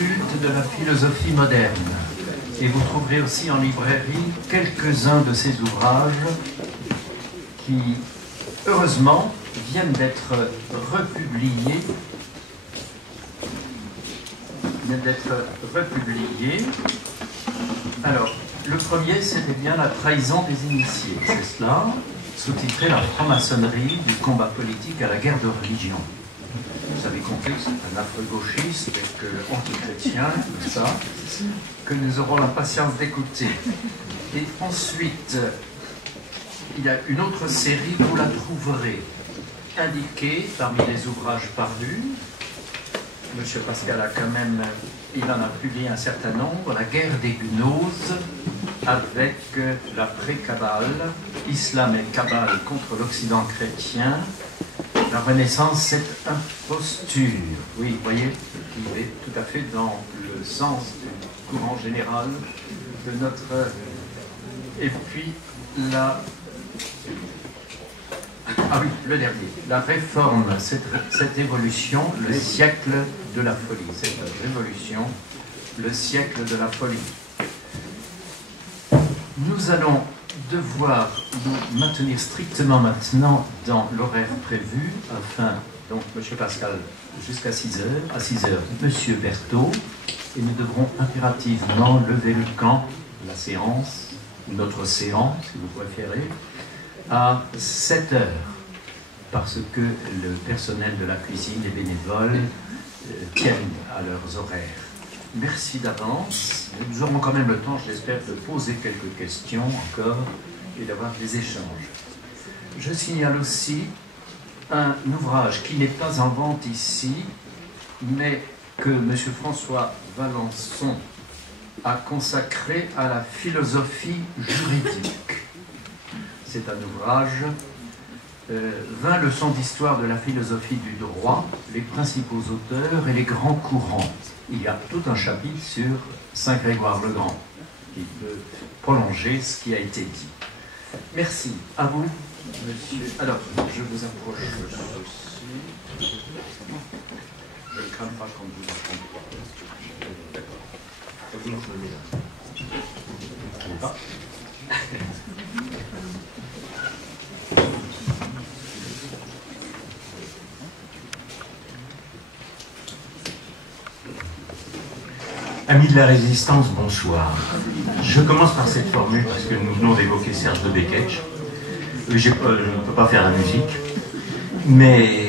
culte de la philosophie moderne. Et vous trouverez aussi en librairie quelques-uns de ces ouvrages qui, heureusement, viennent d'être republiés. Alors, le premier, c'était bien La trahison des initiés. C'est cela, sous-titré La franc-maçonnerie du combat politique à la guerre de religion. Vous avez compris que c'est un afro-gauchiste et que anti-chrétien, tout ça, que nous aurons la patience d'écouter. Et ensuite, il y a une autre série, vous la trouverez indiquée parmi les ouvrages parus. Monsieur Pascal a quand même, il en a publié un certain nombre, La guerre des gnoses, avec l'après-Kabbale, Islam et Kabbale contre l'Occident chrétien, la Renaissance, cette imposture. Oui, vous voyez, il est tout à fait dans le sens du courant général de notre... Et puis, ah oui, le dernier. La réforme, cette évolution, le siècle de la folie. Cette révolution, le siècle de la folie. Nous allons devoir nous maintenir strictement maintenant dans l'horaire prévu, afin, donc, M. Pascal, jusqu'à 6 heures. À 6 heures, M. Berthaud, et nous devrons impérativement lever le camp, la séance, notre séance, si vous préférez, à 7 heures, parce que le personnel de la cuisine, les bénévoles, tiennent à leurs horaires. Merci d'avance. Nous aurons quand même le temps, j'espère, de poser quelques questions encore et d'avoir des échanges. Je signale aussi un ouvrage qui n'est pas en vente ici, mais que M. François Valençon a consacré à la philosophie juridique. C'est un ouvrage, 20 leçons d'histoire de la philosophie du droit, les principaux auteurs et les grands courants. Il y a tout un chapitre sur Saint Grégoire le Grand, qui peut prolonger ce qui a été dit. Merci. À vous, monsieur. Alors, je vous approche aussi. Je ne crains pas qu'on ne vous entende pas. D'accord. Vous nous donnez là. Ah. Amis de la Résistance, bonsoir. Je commence par cette formule parce que nous venons d'évoquer Serge de Beketch. Je ne peux pas faire la musique, mais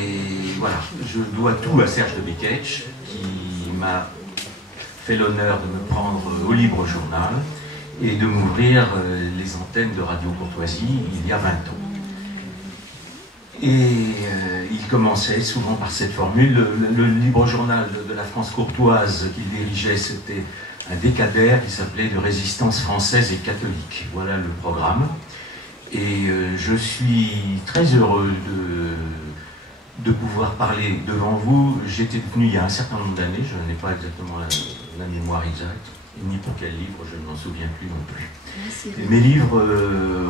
voilà, je dois tout à Serge de Beketch qui m'a fait l'honneur de me prendre au Libre Journal et de m'ouvrir les antennes de Radio Courtoisie il y a 20 ans. Et il commençait souvent par cette formule. Le Libre Journal de la France courtoise qu'il dirigeait, c'était un décadaire qui s'appelait de Résistance française et catholique. Voilà le programme. Et je suis très heureux de pouvoir parler devant vous. J'étais venu il y a un certain nombre d'années, je n'ai pas exactement la mémoire exacte, ni pour quel livre, je ne m'en souviens plus non plus. Mes livres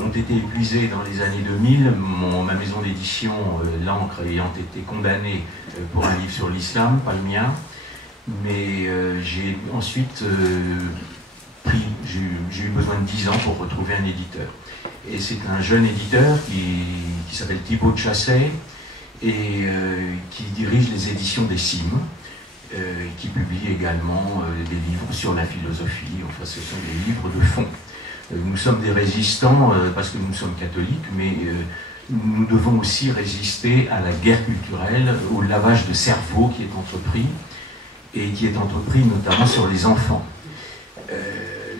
ont été épuisés dans les années 2000, ma maison d'édition, L'Ancre, ayant été condamnée pour un livre sur l'islam, pas le mien, mais j'ai ensuite j'ai eu besoin de 10 ans pour retrouver un éditeur. Et c'est un jeune éditeur qui s'appelle Thibaut de Chassey et qui dirige les éditions des Cimes, qui publie également des livres sur la philosophie. Enfin, ce sont des livres de fond. Nous sommes des résistants parce que nous sommes catholiques, mais nous devons aussi résister à la guerre culturelle, au lavage de cerveau qui est entrepris, et qui est entrepris notamment sur les enfants.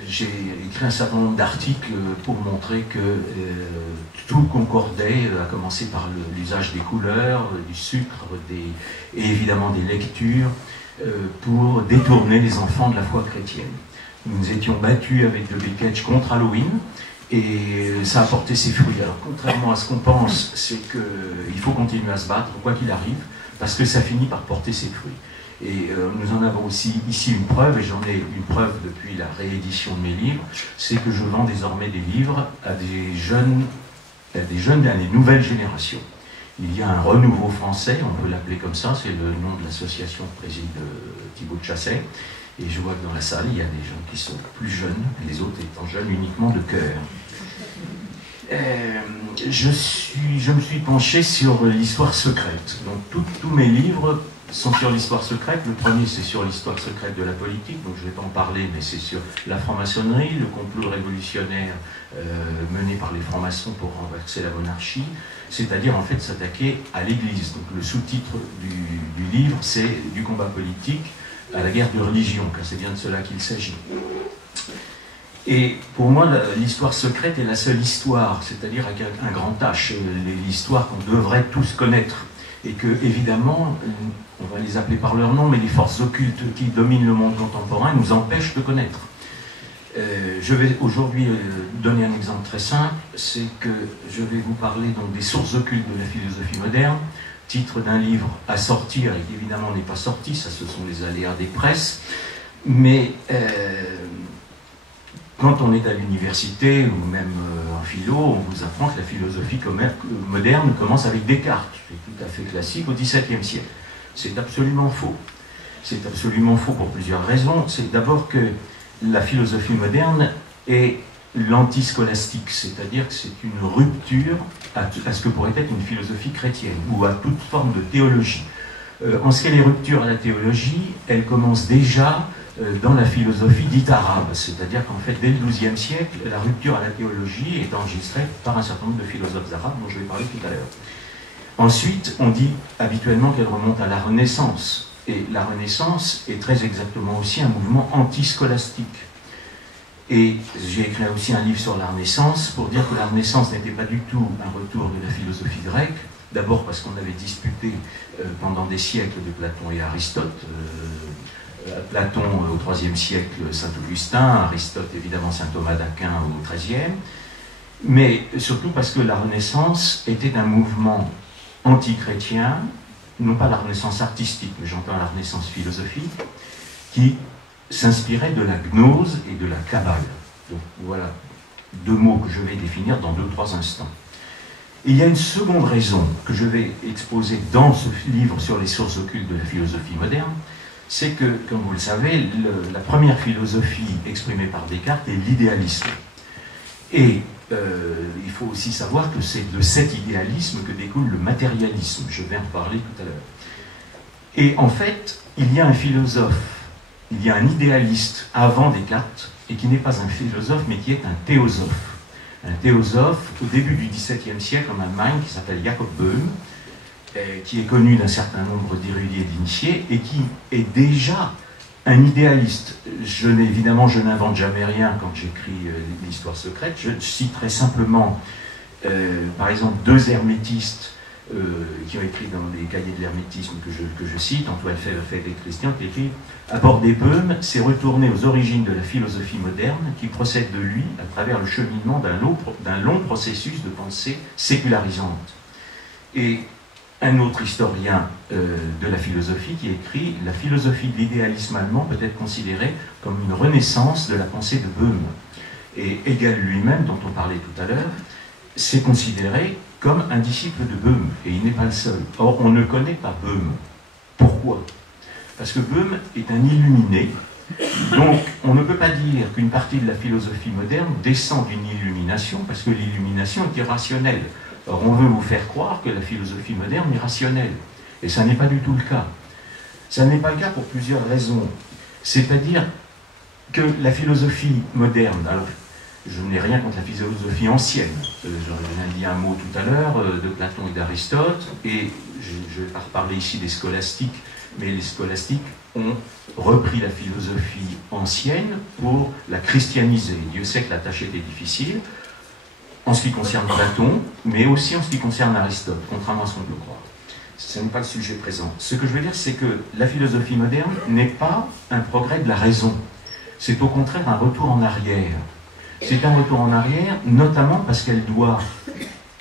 J'ai écrit un certain nombre d'articles pour montrer que tout concordait, à commencer par l'usage des couleurs, du sucre, et évidemment des lectures, pour détourner les enfants de la foi chrétienne. Nous étions battus avec de Beketch contre Halloween, et ça a porté ses fruits. Alors, contrairement à ce qu'on pense, c'est qu'il faut continuer à se battre, quoi qu'il arrive, parce que ça finit par porter ses fruits. Et nous en avons aussi ici une preuve, et j'en ai une preuve depuis la réédition de mes livres, c'est que je vends désormais des livres à des jeunes, à des nouvelles générations. il y a un renouveau français, on peut l'appeler comme ça, c'est le nom de l'association que préside Thibaut de Chassey. Et je vois que dans la salle, il y a des gens qui sont plus jeunes, les autres étant jeunes uniquement de cœur. Je me suis penché sur l'histoire secrète. Donc tous mes livres sont sur l'histoire secrète. Le premier, c'est sur l'histoire secrète de la politique, donc je ne vais pas en parler, mais c'est sur la franc-maçonnerie, le complot révolutionnaire mené par les francs-maçons pour renverser la monarchie, c'est-à-dire en fait s'attaquer à l'Église. Donc le sous-titre du livre, c'est « Du combat politique à la guerre de religion », car c'est bien de cela qu'il s'agit. Et pour moi, l'histoire secrète est la seule histoire, c'est-à-dire avec un grand H, l'histoire qu'on devrait tous connaître. Et que, évidemment, on va les appeler par leur nom, mais les forces occultes qui dominent le monde contemporain nous empêchent de connaître. Je vais aujourd'hui donner un exemple très simple, c'est que je vais vous parler donc des sources occultes de la philosophie moderne, titre d'un livre à sortir et qui évidemment n'est pas sorti, ça ce sont les aléas des presses, mais quand on est à l'université ou même en philo, on vous apprend que la philosophie moderne commence avec Descartes. C'est tout à fait classique au XVIIe siècle. C'est absolument faux. C'est absolument faux pour plusieurs raisons. C'est d'abord que la philosophie moderne est l'antiscolastique, c'est-à-dire que c'est une rupture à ce que pourrait être une philosophie chrétienne ou à toute forme de théologie. En ce qui est les ruptures à la théologie, elles commencent déjà dans la philosophie dite arabe, c'est-à-dire qu'en fait, dès le XIIe siècle, la rupture à la théologie est enregistrée par un certain nombre de philosophes arabes dont je vais parler tout à l'heure. Ensuite, on dit habituellement qu'elle remonte à la Renaissance, et la Renaissance est très exactement aussi un mouvement antiscolastique. Et j'ai écrit aussi un livre sur la Renaissance pour dire que la Renaissance n'était pas du tout un retour de la philosophie grecque, d'abord parce qu'on avait disputé pendant des siècles de Platon et Aristote, Platon au IIIe siècle, Saint-Augustin, Aristote évidemment Saint Thomas d'Aquin au XIIIe, mais surtout parce que la Renaissance était un mouvement anti-chrétien, non pas la Renaissance artistique, mais j'entends la Renaissance philosophique, qui s'inspirait de la gnose et de la kabbale. Donc voilà deux mots que je vais définir dans 2-3 instants. Et il y a une seconde raison que je vais exposer dans ce livre sur les sources occultes de la philosophie moderne, c'est que, comme vous le savez, la première philosophie exprimée par Descartes est l'idéalisme. Et il faut aussi savoir que c'est de cet idéalisme que découle le matérialisme. Je vais en parler tout à l'heure. Et en fait, il y a un philosophe, il y a un idéaliste avant Descartes, et qui n'est pas un philosophe, mais qui est un théosophe. Un théosophe au début du XVIIe siècle en Allemagne, qui s'appelle Jacob Böhm, qui est connu d'un certain nombre d'érudits et d'initiés, et qui est déjà un idéaliste. Évidemment, je n'invente jamais rien quand j'écris l'histoire secrète. Je citerai simplement, par exemple, 2 hermétistes qui ont écrit dans les cahiers de l'hermétisme que je cite, Antoine Fèvre et Christian, qui écrit « Aborder Böhm, c'est retourner aux origines de la philosophie moderne qui procède de lui à travers le cheminement d'un long processus de pensée sécularisante. » Et un autre historien de la philosophie qui écrit « La philosophie de l'idéalisme allemand peut être considérée comme une renaissance de la pensée de Böhm. » Et Hegel lui-même, dont on parlait tout à l'heure, s'est considéré comme un disciple de Böhm, et il n'est pas le seul. Or, on ne connaît pas Böhm. Pourquoi? Parce que Böhm est un illuminé, donc on ne peut pas dire qu'une partie de la philosophie moderne descend d'une illumination, parce que l'illumination est irrationnelle. Or, on veut vous faire croire que la philosophie moderne est rationnelle, et ça n'est pas du tout le cas. Ça n'est pas le cas pour plusieurs raisons. C'est-à-dire que la philosophie moderne, alors je n'ai rien contre la philosophie ancienne, j'en ai dit un mot tout à l'heure, de Platon et d'Aristote, et je ne vais pas reparler ici des scolastiques, mais les scolastiques ont repris la philosophie ancienne pour la christianiser. Dieu sait que la tâche était difficile, en ce qui concerne Platon, mais aussi en ce qui concerne Aristote, contrairement à ce qu'on peut croire. Ce n'est pas le sujet présent. Ce que je veux dire, c'est que la philosophie moderne n'est pas un progrès de la raison. C'est au contraire un retour en arrière. C'est un retour en arrière, notamment parce qu'elle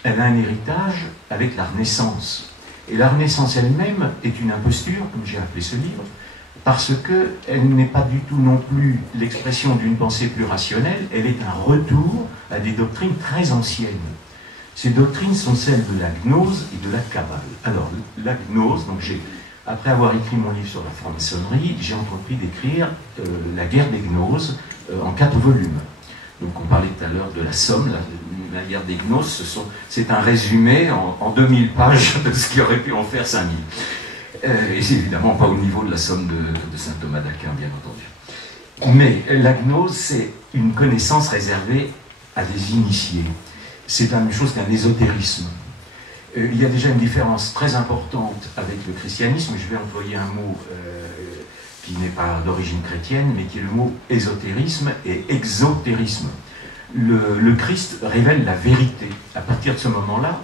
a un héritage avec la Renaissance. Et la Renaissance elle-même est une imposture, comme j'ai appelé ce livre, parce qu'elle n'est pas du tout non plus l'expression d'une pensée plus rationnelle, elle est un retour à des doctrines très anciennes. Ces doctrines sont celles de la gnose et de la kabbale. Alors, la gnose, donc après avoir écrit mon livre sur la franc-maçonnerie, j'ai entrepris d'écrire la guerre des gnoses en 4 volumes. Donc on parlait tout à l'heure de la Somme, la guerre des gnoses, c'est un résumé en 2000 pages de ce qui aurait pu en faire 5000. Et c'est évidemment pas au niveau de la Somme de saint Thomas d'Aquin, bien entendu. Mais la gnose, c'est une connaissance réservée à des initiés. C'est la même chose qu'un ésotérisme. Il y a déjà une différence très importante avec le christianisme. Je vais employer un mot qui n'est pas d'origine chrétienne, mais qui est le mot ésotérisme et exotérisme. Le Christ révèle la vérité. À partir de ce moment-là,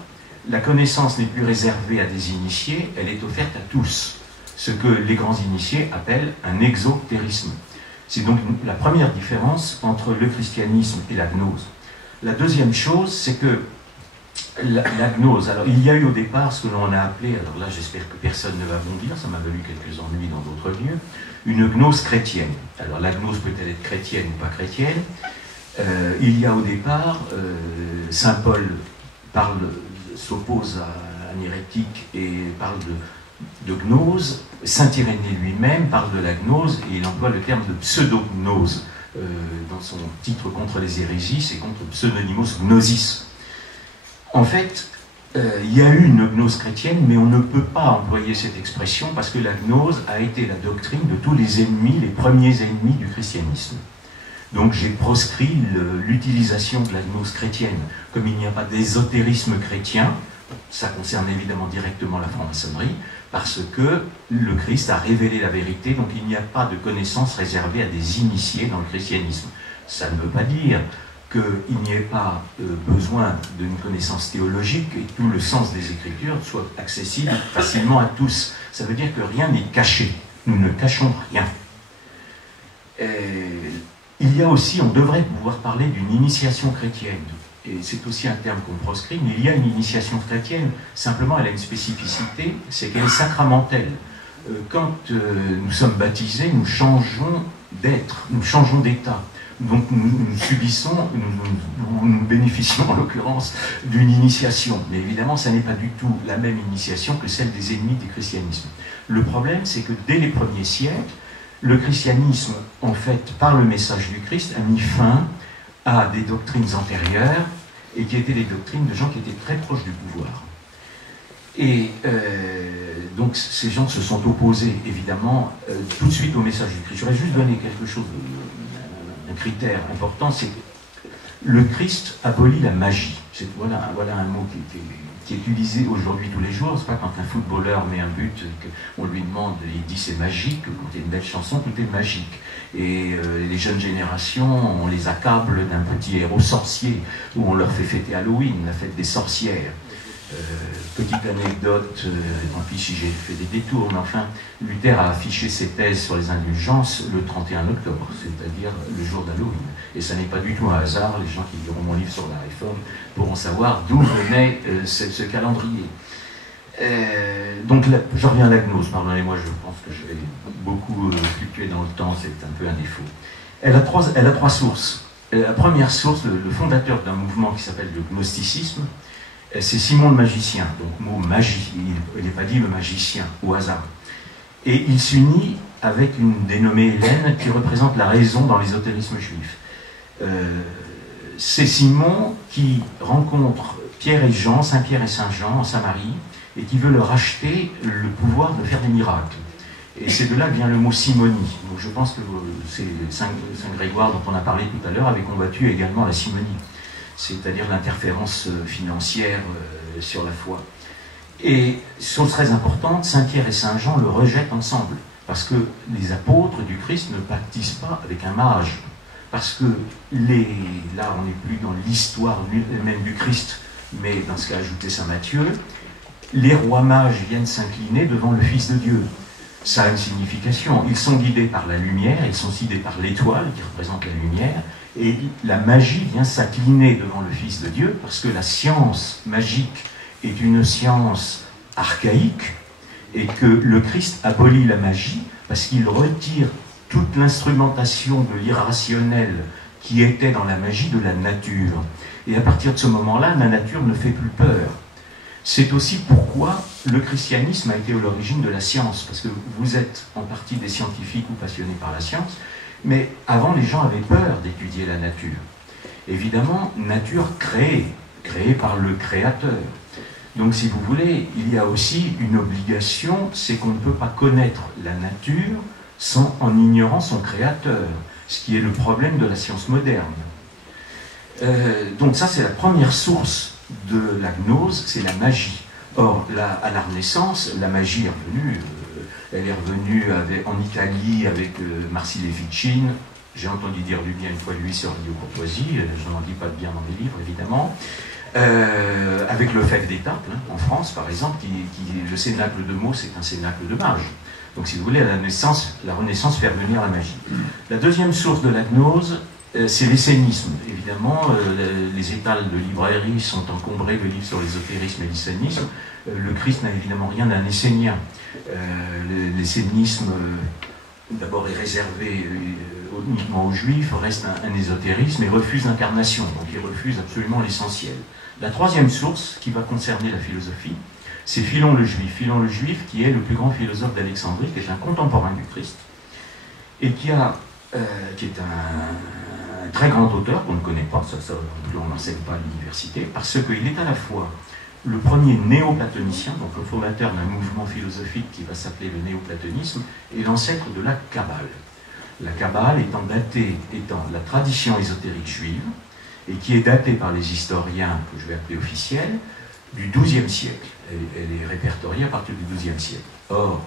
la connaissance n'est plus réservée à des initiés, elle est offerte à tous. Ce que les grands initiés appellent un exotérisme. C'est donc la première différence entre le christianisme et la gnose. La deuxième chose, c'est que la gnose, alors il y a eu au départ ce que l'on a appelé, alors là j'espère que personne ne va bondir, ça m'a valu quelques ennuis dans d'autres lieux, une gnose chrétienne. Alors la gnose peut-elle être chrétienne ou pas chrétienne. Il y a au départ, saint Paul s'oppose à un hérétique et parle de gnose. Saint Irénée lui-même parle de la gnose et il emploie le terme de pseudognose. Dans son titre contre les hérésies, c'est contre pseudonymos gnosis. En fait, il y a eu une gnose chrétienne, mais on ne peut pas employer cette expression parce que la gnose a été la doctrine de tous les ennemis, les premiers ennemis du christianisme. Donc j'ai proscrit l'utilisation de la gnose chrétienne. Comme il n'y a pas d'ésotérisme chrétien, ça concerne évidemment directement la franc-maçonnerie, parce que le Christ a révélé la vérité, donc il n'y a pas de connaissance réservée à des initiés dans le christianisme. Ça ne veut pas dire qu'il n'y ait pas besoin d'une connaissance théologique et que tout le sens des Écritures soit accessible facilement à tous. Ça veut dire que rien n'est caché. Nous ne cachons rien. Il y a aussi, on devrait pouvoir parler d'une initiation chrétienne. Et c'est aussi un terme qu'on proscrit, mais il y a une initiation chrétienne. Simplement, elle a une spécificité, c'est qu'elle est sacramentelle. Quand nous sommes baptisés, nous changeons d'être, nous changeons d'état. Donc nous subissons, nous bénéficions en l'occurrence d'une initiation. Mais évidemment, ça n'est pas du tout la même initiation que celle des ennemis du christianisme. Le problème, c'est que dès les premiers siècles, le christianisme, en fait, par le message du Christ, a mis fin à des doctrines antérieures et qui étaient des doctrines de gens qui étaient très proches du pouvoir. Et donc ces gens se sont opposés, évidemment, tout de suite au message du Christ. Je voudrais juste donner quelque chose, un critère important, c'est que le Christ abolit la magie. Voilà un mot qui est utilisé aujourd'hui tous les jours. C'est pas quand un footballeur met un but, on lui demande, il dit c'est magique, quand il y a une belle chanson, tout est magique. Et les jeunes générations, on les accable d'un petit héros sorcier, où on leur fait fêter Halloween, la fête des sorcières. Petite anecdote, tant pis si j'ai fait des détours, mais enfin, Luther a affiché ses thèses sur les indulgences le 31 octobre, c'est-à-dire le jour d'Halloween. Et ça n'est pas du tout un hasard, les gens qui liront mon livre sur la Réforme pourront savoir d'où venait ce calendrier. Donc, je reviens à la gnose, pardonnez-moi, je pense que je vais beaucoup fluctuer dans le temps, c'est un peu un défaut. Elle a trois sources. La première source, le fondateur d'un mouvement qui s'appelle le gnosticisme, c'est Simon le magicien, donc mot magie, il n'est pas dit le magicien, au hasard. Et il s'unit avec une dénommée Hélène qui représente la raison dans l'ésotérisme juif. C'est Simon qui rencontre Pierre et Jean, Saint Pierre et Saint Jean en Samarie, et qui veut leur acheter le pouvoir de faire des miracles. Et c'est de là que vient le mot simonie. Donc je pense que c'est Saint Grégoire dont on a parlé tout à l'heure avait combattu également la simonie, c'est-à-dire l'interférence financière sur la foi. Et, chose très importante, Saint Pierre et Saint Jean le rejettent ensemble, parce que les apôtres du Christ ne baptisent pas avec un mage, parce que là on n'est plus dans l'histoire même du Christ, mais dans ce qu'a ajouté Saint Matthieu, les rois mages viennent s'incliner devant le Fils de Dieu. Ça a une signification, ils sont guidés par la lumière, ils sont guidés par l'étoile qui représente la lumière, et la magie vient s'incliner devant le Fils de Dieu, parce que la science magique est une science archaïque, et que le Christ abolit la magie, parce qu'il retire toute l'instrumentation de l'irrationnel qui était dans la magie de la nature. Et à partir de ce moment-là, la nature ne fait plus peur. C'est aussi pourquoi le christianisme a été à l'origine de la science, parce que vous êtes en partie des scientifiques ou passionnés par la science, mais avant les gens avaient peur d'étudier la nature. Évidemment, nature créée par le Créateur. Donc si vous voulez, il y a aussi une obligation, c'est qu'on ne peut pas connaître la nature en ignorant son Créateur, ce qui est le problème de la science moderne. Donc ça, c'est la première source de la gnose, c'est la magie. Or, à la Renaissance, la magie est revenue. Elle est revenue en Italie avec Marsile Ficine. J'ai entendu dire du bien une fois de lui sur Radio Courtoisie. Je n'en dis pas de bien dans mes livres, évidemment. Avec le Fève d'Étaples, hein, en France, par exemple, le cénacle de Meaux, c'est un cénacle de mages. Donc, si vous voulez, la Renaissance fait revenir la magie. La deuxième source de la gnose, c'est l'essénisme. Évidemment, les étals de librairie sont encombrés de livres sur l'ésotérisme et l'essénisme. Le Christ n'a évidemment rien d'un essénien. L'essénisme, d'abord, est réservé uniquement aux juifs, reste un ésotérisme et refuse l'incarnation. Donc, il refuse absolument l'essentiel. La troisième source, qui va concerner la philosophie, c'est Philon le Juif. Philon le Juif, qui est le plus grand philosophe d'Alexandrie, qui est un contemporain du Christ, et qui est un très grand auteur qu'on ne connaît pas, on n'enseigne pas à l'université, parce qu'il est à la fois le premier néoplatonicien, donc le fondateur d'un mouvement philosophique qui va s'appeler le néoplatonisme, et l'ancêtre de la Kabbale. La Kabbale étant la tradition ésotérique juive, et qui est datée par les historiens, que je vais appeler officiels, du XIIe siècle. Elle est répertoriée à partir du XIIe siècle. Or,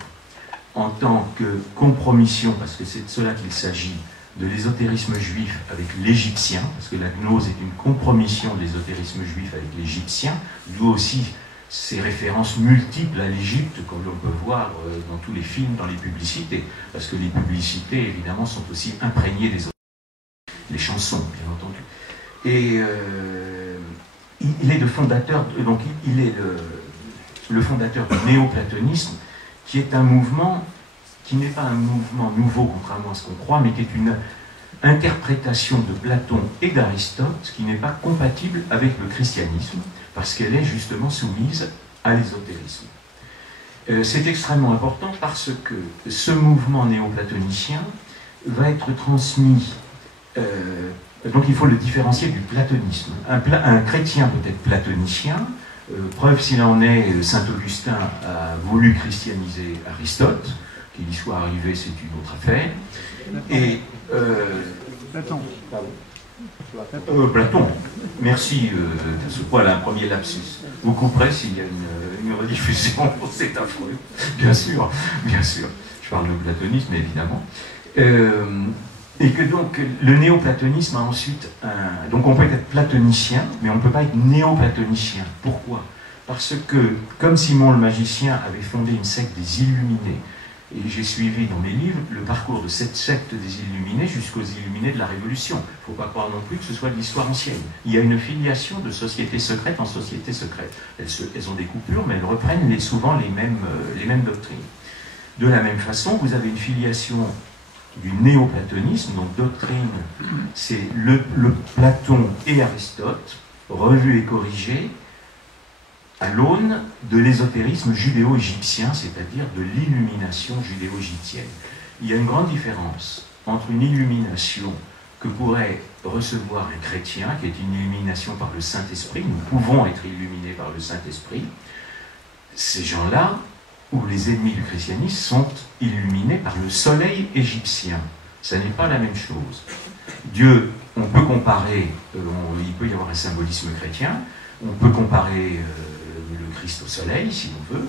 en tant que compromission, parce que c'est de cela qu'il s'agit, de l'ésotérisme juif avec l'égyptien, parce que la gnose est une compromission de l'ésotérisme juif avec l'égyptien, d'où aussi ces références multiples à l'Égypte, comme l'on peut voir dans tous les films, dans les publicités, parce que les publicités, évidemment, sont aussi imprégnées des les chansons, bien entendu. Et il est le fondateur, donc il est le fondateur du néoplatonisme, qui est un mouvement qui n'est pas un mouvement nouveau, contrairement à ce qu'on croit, mais qui est une interprétation de Platon et d'Aristote qui n'est pas compatible avec le christianisme, parce qu'elle est justement soumise à l'ésotérisme. C'est extrêmement important parce que ce mouvement néoplatonicien va être transmis, donc il faut le différencier du platonisme. Un chrétien peut être platonicien, preuve s'il en est, saint Augustin a voulu christianiser Aristote, qu'il y soit arrivé, c'est une autre affaire. Et Platon. Platon. Merci de ce point-là, un premier lapsus. Vous couperez s'il y a une rediffusion, c'est affreux. Bien sûr, bien sûr. Je parle de platonisme, évidemment. Et que donc, le néoplatonisme a ensuite un... Donc on peut être platonicien, mais on ne peut pas être néoplatonicien. Pourquoi? Parce que, comme Simon le magicien avait fondé une secte des Illuminés, et j'ai suivi dans mes livres le parcours de cette secte des Illuminés jusqu'aux Illuminés de la Révolution. Il ne faut pas croire non plus que ce soit de l'histoire ancienne. Il y a une filiation de société secrète en société secrète. Elles ont des coupures, mais elles reprennent souvent les mêmes doctrines. De la même façon, vous avez une filiation du néoplatonisme, donc doctrine, c'est le Platon et Aristote, revus et corrigés, à l'aune de l'ésotérisme judéo-égyptien, c'est-à-dire de l'illumination judéo-égyptienne. Il y a une grande différence entre une illumination que pourrait recevoir un chrétien, qui est une illumination par le Saint-Esprit, nous pouvons être illuminés par le Saint-Esprit, ces gens-là, ou les ennemis du christianisme, sont illuminés par le soleil égyptien. Ça n'est pas la même chose. Dieu, on peut comparer, il peut y avoir un symbolisme chrétien, on peut comparer le Christ au soleil, si on veut,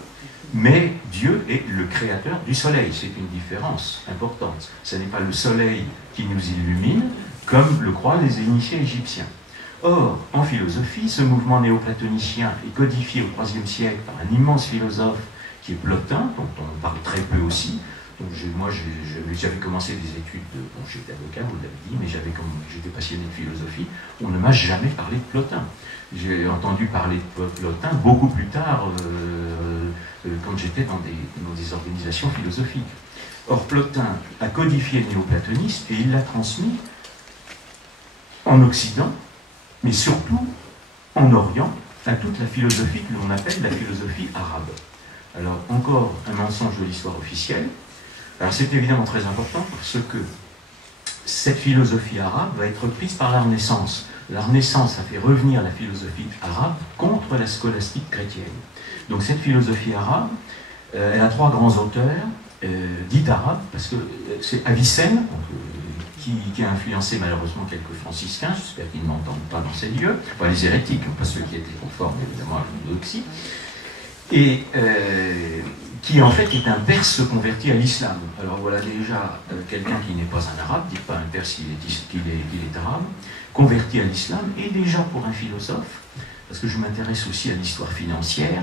mais Dieu est le créateur du soleil. C'est une différence importante. Ce n'est pas le soleil qui nous illumine, comme le croient les initiés égyptiens. Or, en philosophie, ce mouvement néoplatonicien est codifié au IIIe siècle par un immense philosophe qui est Plotin, dont on parle très peu aussi. Donc moi, j'avais commencé des études, bon, j'étais avocat, vous l'avez dit, mais j'étais passionné de philosophie. On ne m'a jamais parlé de Plotin. J'ai entendu parler de Plotin beaucoup plus tard, quand j'étais dans des organisations philosophiques. Or, Plotin a codifié le néoplatonisme et il l'a transmis en Occident, mais surtout en Orient, à toute la philosophie que l'on appelle la philosophie arabe. Alors, encore un mensonge de l'histoire officielle. Alors, c'est évidemment très important parce que cette philosophie arabe va être prise par la Renaissance. La Renaissance a fait revenir la philosophie arabe contre la scolastique chrétienne. Donc, cette philosophie arabe, elle a trois grands auteurs, dits arabes, parce que c'est Avicenne, qui a influencé malheureusement quelques franciscains, j'espère qu'ils ne m'entendent pas dans ces lieux, enfin les hérétiques, pas ceux qui étaient conformes évidemment à l'orthodoxie, et qui en fait est un Perse converti à l'islam. Alors voilà déjà quelqu'un qui n'est pas un arabe, dit pas un Perse qu'il est arabe, converti à l'islam, et déjà pour un philosophe, parce que je m'intéresse aussi à l'histoire financière,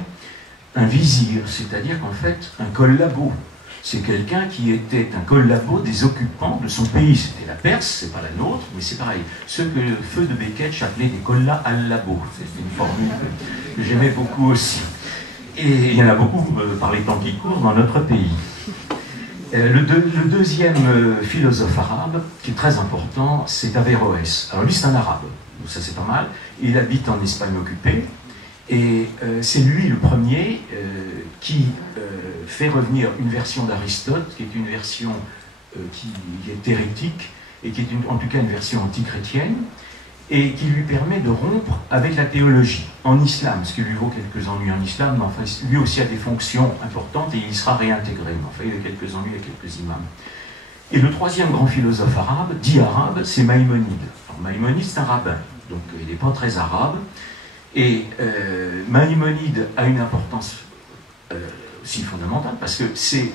un vizir, c'est-à-dire qu'en fait un collabo. C'est quelqu'un qui était un collabo des occupants de son pays. C'était la Perse, c'est pas la nôtre, mais c'est pareil. Ceux que le feu de Beketch appelait des collats al-labo. C'était une formule que j'aimais beaucoup aussi. Et il y en a beaucoup par les temps qui courent dans notre pays. Le deuxième philosophe arabe, qui est très important, c'est Averroès. Alors lui, c'est un arabe, donc ça c'est pas mal. Il habite en Espagne occupée. Et c'est lui le premier qui fait revenir une version d'Aristote, qui est une version qui est hérétique, et qui est en tout cas une version antichrétienne, et qui lui permet de rompre avec la théologie en islam, ce qui lui vaut quelques ennuis en islam, mais enfin, lui aussi a des fonctions importantes et il sera réintégré. Mais enfin, il a quelques ennuis et quelques imams. Et le troisième grand philosophe arabe, dit arabe, c'est Maïmonide. Alors, Maïmonide, c'est un rabbin, donc il n'est pas très arabe. Et Maïmonide a une importance aussi fondamentale parce que c'est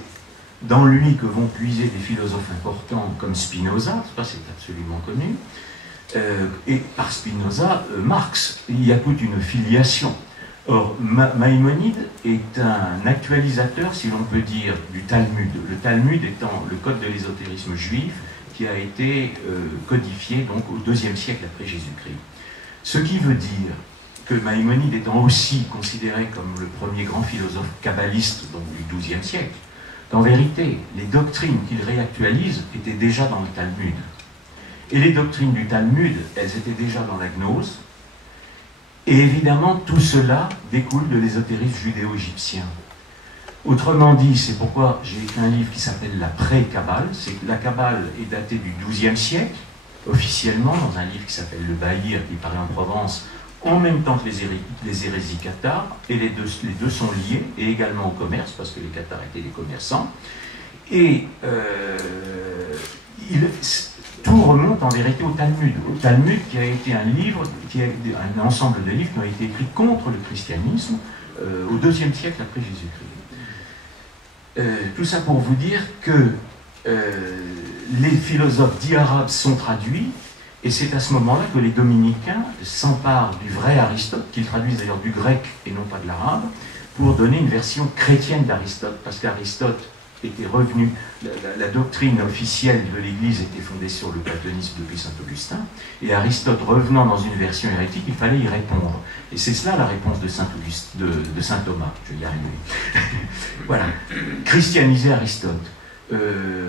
dans lui que vont puiser des philosophes importants comme Spinoza, ça c'est absolument connu, et par Spinoza, Marx. Il y a toute une filiation. Or, Maïmonide est un actualisateur, si l'on peut dire, du Talmud. Le Talmud étant le code de l'ésotérisme juif qui a été codifié donc, au IIe siècle après Jésus-Christ. Ce qui veut dire que Maïmonide étant aussi considéré comme le premier grand philosophe kabbaliste donc du XIIe siècle, qu'en vérité, les doctrines qu'il réactualise étaient déjà dans le Talmud. Et les doctrines du Talmud, elles étaient déjà dans la gnose, et évidemment, tout cela découle de l'ésotérisme judéo-égyptien. Autrement dit, c'est pourquoi j'ai écrit un livre qui s'appelle La pré-Kabbale, c'est que la Kabbale est datée du XIIe siècle, officiellement, dans un livre qui s'appelle Le Bahir, qui paraît en Provence, en même temps que les hérésies cathares, et les deux sont liés, et également au commerce, parce que les cathares étaient des commerçants. Et tout remonte en vérité au Talmud. Au Talmud qui a été un livre, un ensemble de livres qui ont été écrits contre le christianisme au IIe siècle après Jésus-Christ. Tout ça pour vous dire que les philosophes dits arabes sont traduits, et c'est à ce moment-là que les dominicains s'emparent du vrai Aristote, qu'ils traduisent d'ailleurs du grec et non pas de l'arabe, pour donner une version chrétienne d'Aristote, parce qu'Aristote était revenu, la doctrine officielle de l'Église était fondée sur le platonisme depuis saint Augustin, et Aristote revenant dans une version hérétique, il fallait y répondre. Et c'est cela la réponse de saint Thomas, je vais y arriver. Voilà, christianiser Aristote.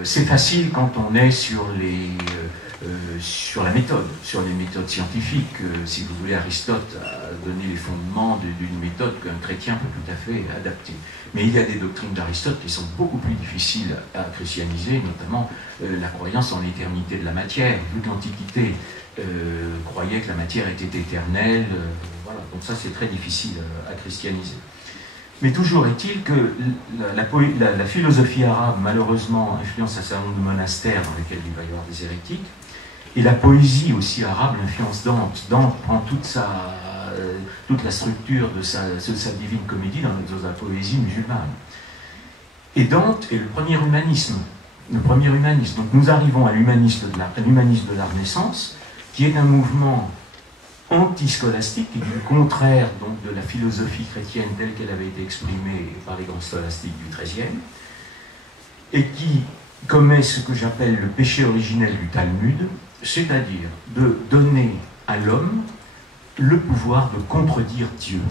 C'est facile quand on est sur la méthode, sur les méthodes scientifiques. Si vous voulez, Aristote a donné les fondements d'une méthode qu'un chrétien peut tout à fait adapter. Mais il y a des doctrines d'Aristote qui sont beaucoup plus difficiles à christianiser, notamment la croyance en l'éternité de la matière. Vu que l'Antiquité croyait que la matière était éternelle, voilà. Donc ça c'est très difficile à christianiser. Mais toujours est-il que la philosophie arabe, malheureusement, influence un certain nombre de monastères dans lesquels il va y avoir des hérétiques, et la poésie aussi arabe influence Dante. Dante prend toute la structure de sa divine comédie dans la poésie musulmane. Et Dante est le premier humanisme. Donc nous arrivons à l'humanisme de la Renaissance, qui est un mouvement anti-scolastique, qui est du contraire donc, de la philosophie chrétienne telle qu'elle avait été exprimée par les grands scolastiques du XIIIe, et qui commet ce que j'appelle le péché originel du Talmud, c'est-à-dire de donner à l'homme le pouvoir de contredire Dieu.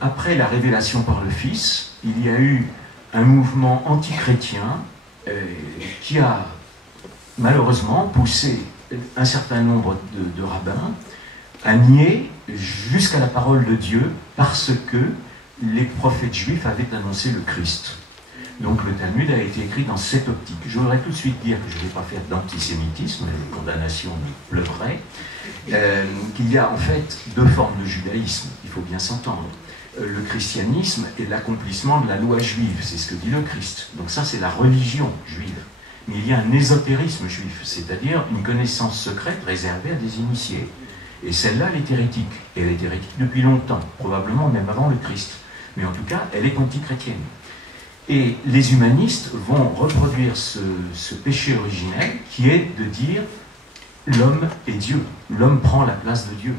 Après la révélation par le Fils, il y a eu un mouvement anti-chrétien qui a malheureusement poussé un certain nombre de rabbins à nier jusqu'à la parole de Dieu parce que les prophètes juifs avaient annoncé le Christ. Donc le Talmud a été écrit dans cette optique. Je voudrais tout de suite dire que je ne vais pas faire d'antisémitisme, les condamnations me pleuveraient, qu'il y a en fait deux formes de judaïsme, il faut bien s'entendre. Le christianisme est l'accomplissement de la loi juive, c'est ce que dit le Christ. Donc ça c'est la religion juive. Mais il y a un ésotérisme juif, c'est-à-dire une connaissance secrète réservée à des initiés. Et celle-là, elle est hérétique. Et elle est hérétique depuis longtemps, probablement même avant le Christ. Mais en tout cas, elle est antichrétienne. Et les humanistes vont reproduire ce péché originel qui est de dire l'homme est Dieu. L'homme prend la place de Dieu.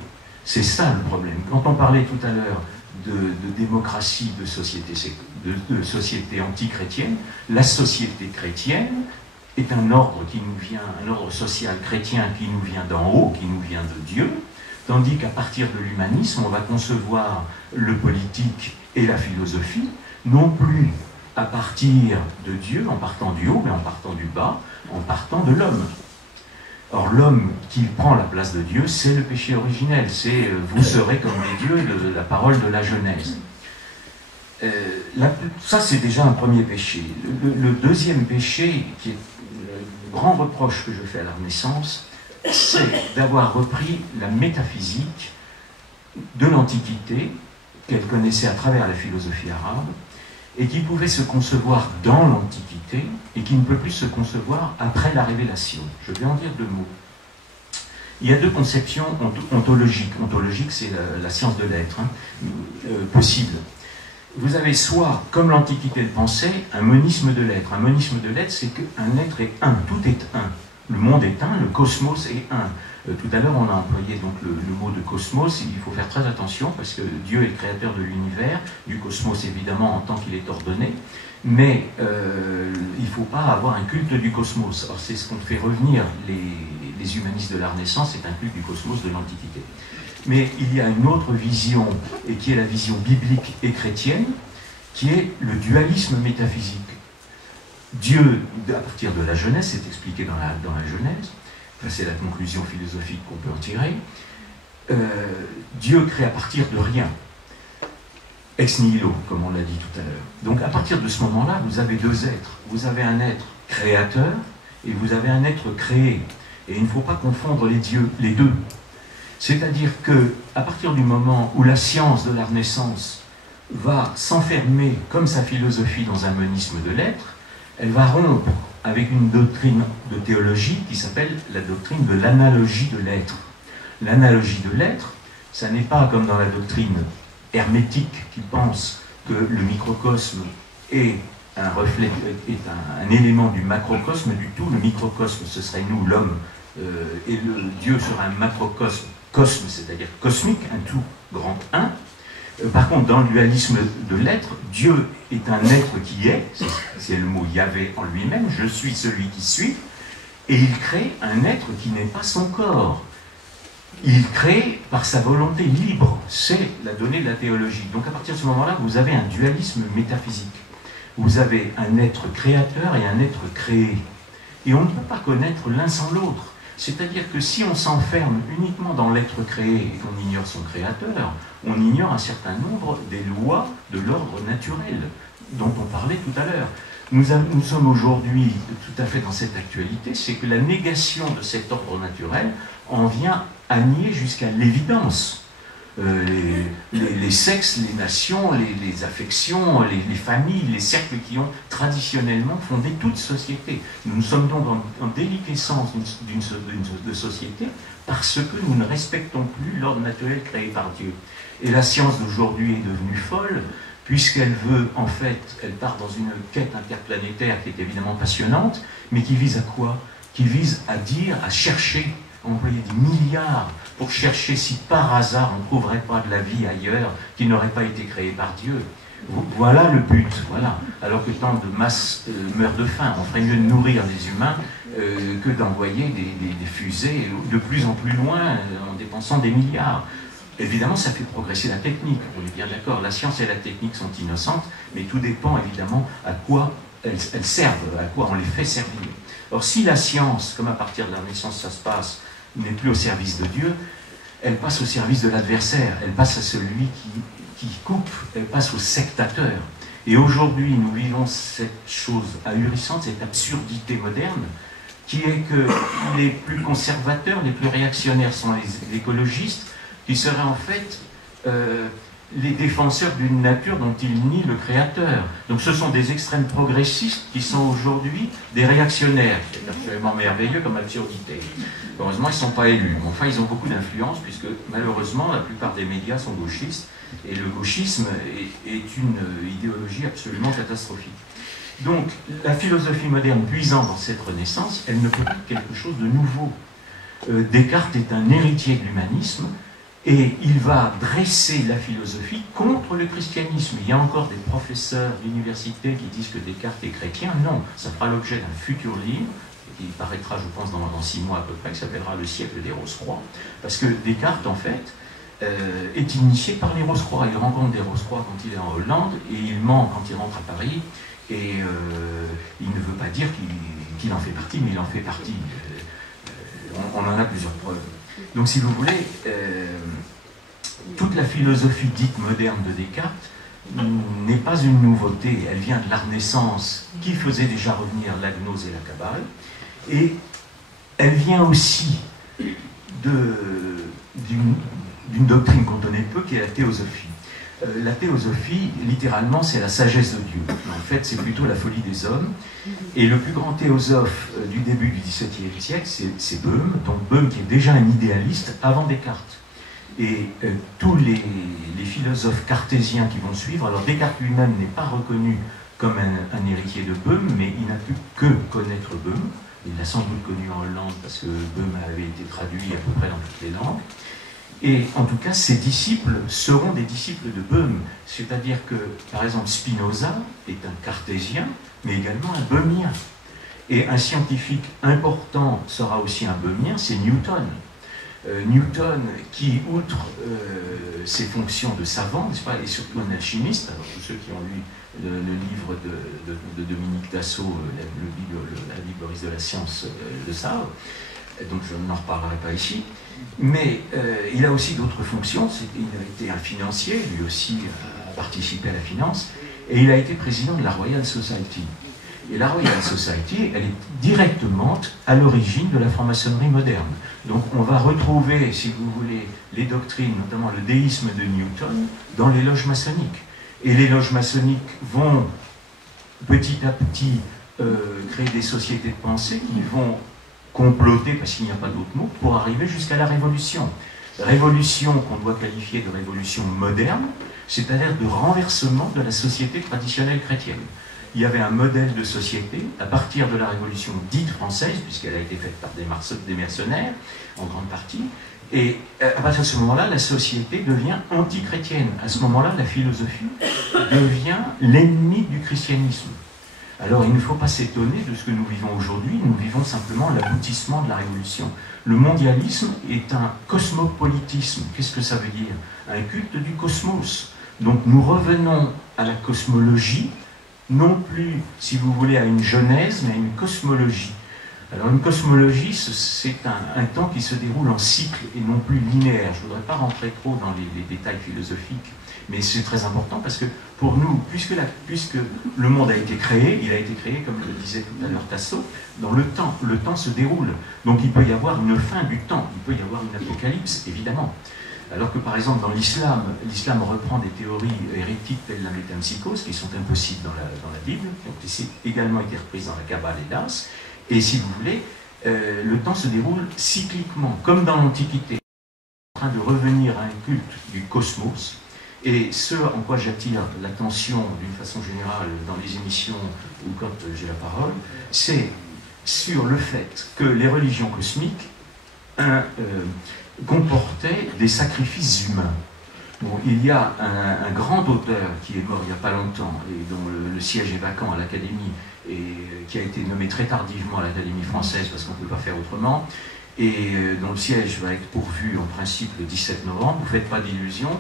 C'est ça le problème. Quand on parlait tout à l'heure de démocratie, de société antichrétienne, la société chrétienne est un ordre qui nous vient, un ordre social chrétien qui nous vient d'en haut, qui nous vient de Dieu, tandis qu'à partir de l'humanisme, on va concevoir le politique et la philosophie, non plus à partir de Dieu, en partant du haut, mais en partant du bas, en partant de l'homme. Or, l'homme qui prend la place de Dieu, c'est le péché originel, c'est « vous serez comme des dieux » de la parole de la Genèse. Ça, c'est déjà un premier péché. Le deuxième péché, qui est le grand reproche que je fais à la Renaissance, c'est d'avoir repris la métaphysique de l'Antiquité, qu'elle connaissait à travers la philosophie arabe, et qui pouvait se concevoir dans l'Antiquité, et qui ne peut plus se concevoir après la Révélation. Je vais en dire deux mots. Il y a deux conceptions ontologiques. Ontologique, c'est la science de l'être, possible. Vous avez soit, comme l'Antiquité le pensait, un monisme de l'être. Un monisme de l'être, c'est qu'un être est un, tout est un. Le monde est un, le cosmos est un. Tout à l'heure, on a employé donc le mot de cosmos. Il faut faire très attention parce que Dieu est le créateur de l'univers, du cosmos évidemment en tant qu'il est ordonné, mais il ne faut pas avoir un culte du cosmos. Alors c'est ce qu'on fait revenir les humanistes de la Renaissance, c'est un culte du cosmos de l'Antiquité. Mais il y a une autre vision, et qui est la vision biblique et chrétienne, qui est le dualisme métaphysique. Dieu, à partir de la Genèse, c'est expliqué dans la Genèse, c'est la conclusion philosophique qu'on peut en tirer, Dieu crée à partir de rien, ex nihilo, comme on l'a dit tout à l'heure. Donc à partir de ce moment-là, vous avez deux êtres. Vous avez un être créateur et vous avez un être créé. Et il ne faut pas confondre les deux. C'est-à-dire qu'à partir du moment où la science de la Renaissance va s'enfermer, comme sa philosophie, dans un monisme de l'être, elle va rompre avec une doctrine de théologie qui s'appelle la doctrine de l'analogie de l'être. L'analogie de l'être, ça n'est pas comme dans la doctrine hermétique qui pense que le microcosme est un reflet, est un élément du macrocosme du tout. Le microcosme, ce serait nous, l'homme, et le Dieu sera un macrocosme, cosme, c'est-à-dire cosmique, un tout grand un. Par contre, dans le dualisme de l'être, Dieu est un être qui est, c'est le mot Yahvé en lui-même, je suis celui qui suis, et il crée un être qui n'est pas son corps. Il crée par sa volonté libre, c'est la donnée de la théologie. Donc à partir de ce moment-là, vous avez un dualisme métaphysique. Vous avez un être créateur et un être créé. Et on ne peut pas connaître l'un sans l'autre. C'est-à-dire que si on s'enferme uniquement dans l'être créé et qu'on ignore son créateur, on ignore un certain nombre des lois de l'ordre naturel dont on parlait tout à l'heure. Nous sommes aujourd'hui tout à fait dans cette actualité, c'est que la négation de cet ordre naturel en vient à nier jusqu'à l'évidence. Les sexes, les nations, les affections, les familles, les cercles qui ont traditionnellement fondé toute société. Nous sommes donc en déliquescence de société parce que nous ne respectons plus l'ordre naturel créé par Dieu. Et la science d'aujourd'hui est devenue folle, puisqu'elle veut, en fait, elle part dans une quête interplanétaire qui est évidemment passionnante, mais qui vise à quoi? Qui vise à dire, à chercher, à employer des milliards pour chercher si par hasard on ne trouverait pas de la vie ailleurs qui n'aurait pas été créée par Dieu. Voilà le but, voilà. Alors que tant de masses meurent de faim, on ferait mieux de nourrir des humains que d'envoyer des fusées de plus en plus loin en dépensant des milliards. Évidemment, ça fait progresser la technique, on est bien d'accord. La science et la technique sont innocentes, mais tout dépend évidemment à quoi elles servent, à quoi on les fait servir. Or, si la science, comme à partir de la Renaissance ça se passe, n'est plus au service de Dieu, elle passe au service de l'adversaire, elle passe à celui qui coupe, elle passe au sectateur. Et aujourd'hui, nous vivons cette chose ahurissante, cette absurdité moderne, qui est que les plus conservateurs, les plus réactionnaires sont les écologistes, qui seraient en fait les défenseurs d'une nature dont ils nient le créateur. Donc ce sont des extrêmes progressistes qui sont aujourd'hui des réactionnaires. C'est absolument merveilleux comme absurdité. Heureusement, ils ne sont pas élus. Enfin, ils ont beaucoup d'influence, puisque malheureusement, la plupart des médias sont gauchistes, et le gauchisme est une idéologie absolument catastrophique. Donc, la philosophie moderne puisant dans cette renaissance, elle ne peut être quelque chose de nouveau. Descartes est un héritier de l'humanisme, et il va dresser la philosophie contre le christianisme. Il y a encore des professeurs d'université qui disent que Descartes est chrétien. Non, ça fera l'objet d'un futur livre, qui paraîtra, je pense, dans 6 mois à peu près, qui s'appellera Le siècle des Rose-Croix. Parce que Descartes, en fait, est initié par les Rose-Croix. Il rencontre des Rose-Croix quand il est en Hollande, et il ment quand il rentre à Paris, et il ne veut pas dire qu'il en fait partie, mais il en fait partie. On en a plusieurs preuves. Donc, si vous voulez, toute la philosophie dite moderne de Descartes n'est pas une nouveauté. Elle vient de la Renaissance, qui faisait déjà revenir la gnose et la Kabbale, et elle vient aussi d'une doctrine qu'on connaît peu, qui est la théosophie. La théosophie, littéralement, c'est la sagesse de Dieu. En fait, c'est plutôt la folie des hommes. Et le plus grand théosophe du début du XVIIe siècle, c'est Boehme, donc Boehme qui est déjà un idéaliste avant Descartes. Et tous les philosophes cartésiens qui vont suivre, alors Descartes lui-même n'est pas reconnu comme un héritier de Boehme, mais il n'a pu que connaître Boehme. Il l'a sans doute connu en Hollande parce que Boehme avait été traduit à peu près dans toutes les langues. Et en tout cas, ses disciples seront des disciples de Boehme. C'est-à-dire que, par exemple, Spinoza est un cartésien, mais également un böhmien. Et un scientifique important sera aussi un böhmien, c'est Newton. Newton, qui, outre ses fonctions de savant, n'est-ce pas, est surtout un alchimiste. Alors, tous ceux qui ont lu le livre de Dominique Dassault, la Libriste de la science, le savent. Donc je n'en reparlerai pas ici. Mais il a aussi d'autres fonctions. Il a été un financier, lui aussi a participé à la finance, et il a été président de la Royal Society. Et la Royal Society, elle est directement à l'origine de la franc-maçonnerie moderne. Donc on va retrouver, si vous voulez, les doctrines, notamment le déisme de Newton, dans les loges maçonniques. Et les loges maçonniques vont petit à petit créer des sociétés de pensée qui vont comploter, parce qu'il n'y a pas d'autre mot, pour arriver jusqu'à la révolution. Révolution qu'on doit qualifier de révolution moderne, c'est-à-dire de renversement de la société traditionnelle chrétienne. Il y avait un modèle de société à partir de la révolution dite française, puisqu'elle a été faite par des mercenaires, en grande partie, et à partir de ce moment-là, la société devient anti-chrétienne. À ce moment-là, la philosophie devient l'ennemi du christianisme. Alors il ne faut pas s'étonner de ce que nous vivons aujourd'hui, nous vivons simplement l'aboutissement de la révolution. Le mondialisme est un cosmopolitisme. Qu'est-ce que ça veut dire? Un culte du cosmos. Donc nous revenons à la cosmologie, non plus, si vous voulez, à une genèse, mais à une cosmologie. Alors une cosmologie, c'est un temps qui se déroule en cycle et non plus linéaire. Je ne voudrais pas rentrer trop dans les détails philosophiques, mais c'est très important parce que pour nous, puisque le monde a été créé, il a été créé, comme le disait tout à l'heure Tasso, dans le temps. Le temps se déroule. Donc il peut y avoir une fin du temps, il peut y avoir une apocalypse, évidemment. Alors que par exemple dans l'islam reprend des théories hérétiques telles la métempsychose, qui sont impossibles dans la Bible, qui ont également été reprises dans la Kabbale et Das. Et si vous voulez, le temps se déroule cycliquement, comme dans l'Antiquité. On est en train de revenir à un culte du cosmos. Et ce en quoi j'attire l'attention d'une façon générale dans les émissions ou quand j'ai la parole, c'est sur le fait que les religions cosmiques comportaient des sacrifices humains. Bon, il y a un grand auteur qui est mort il n'y a pas longtemps et dont le siège est vacant à l'Académie et qui a été nommé très tardivement à l'Académie française parce qu'on ne peut pas faire autrement et dont le siège va être pourvu en principe le 17 novembre. Vous ne faites pas d'illusions,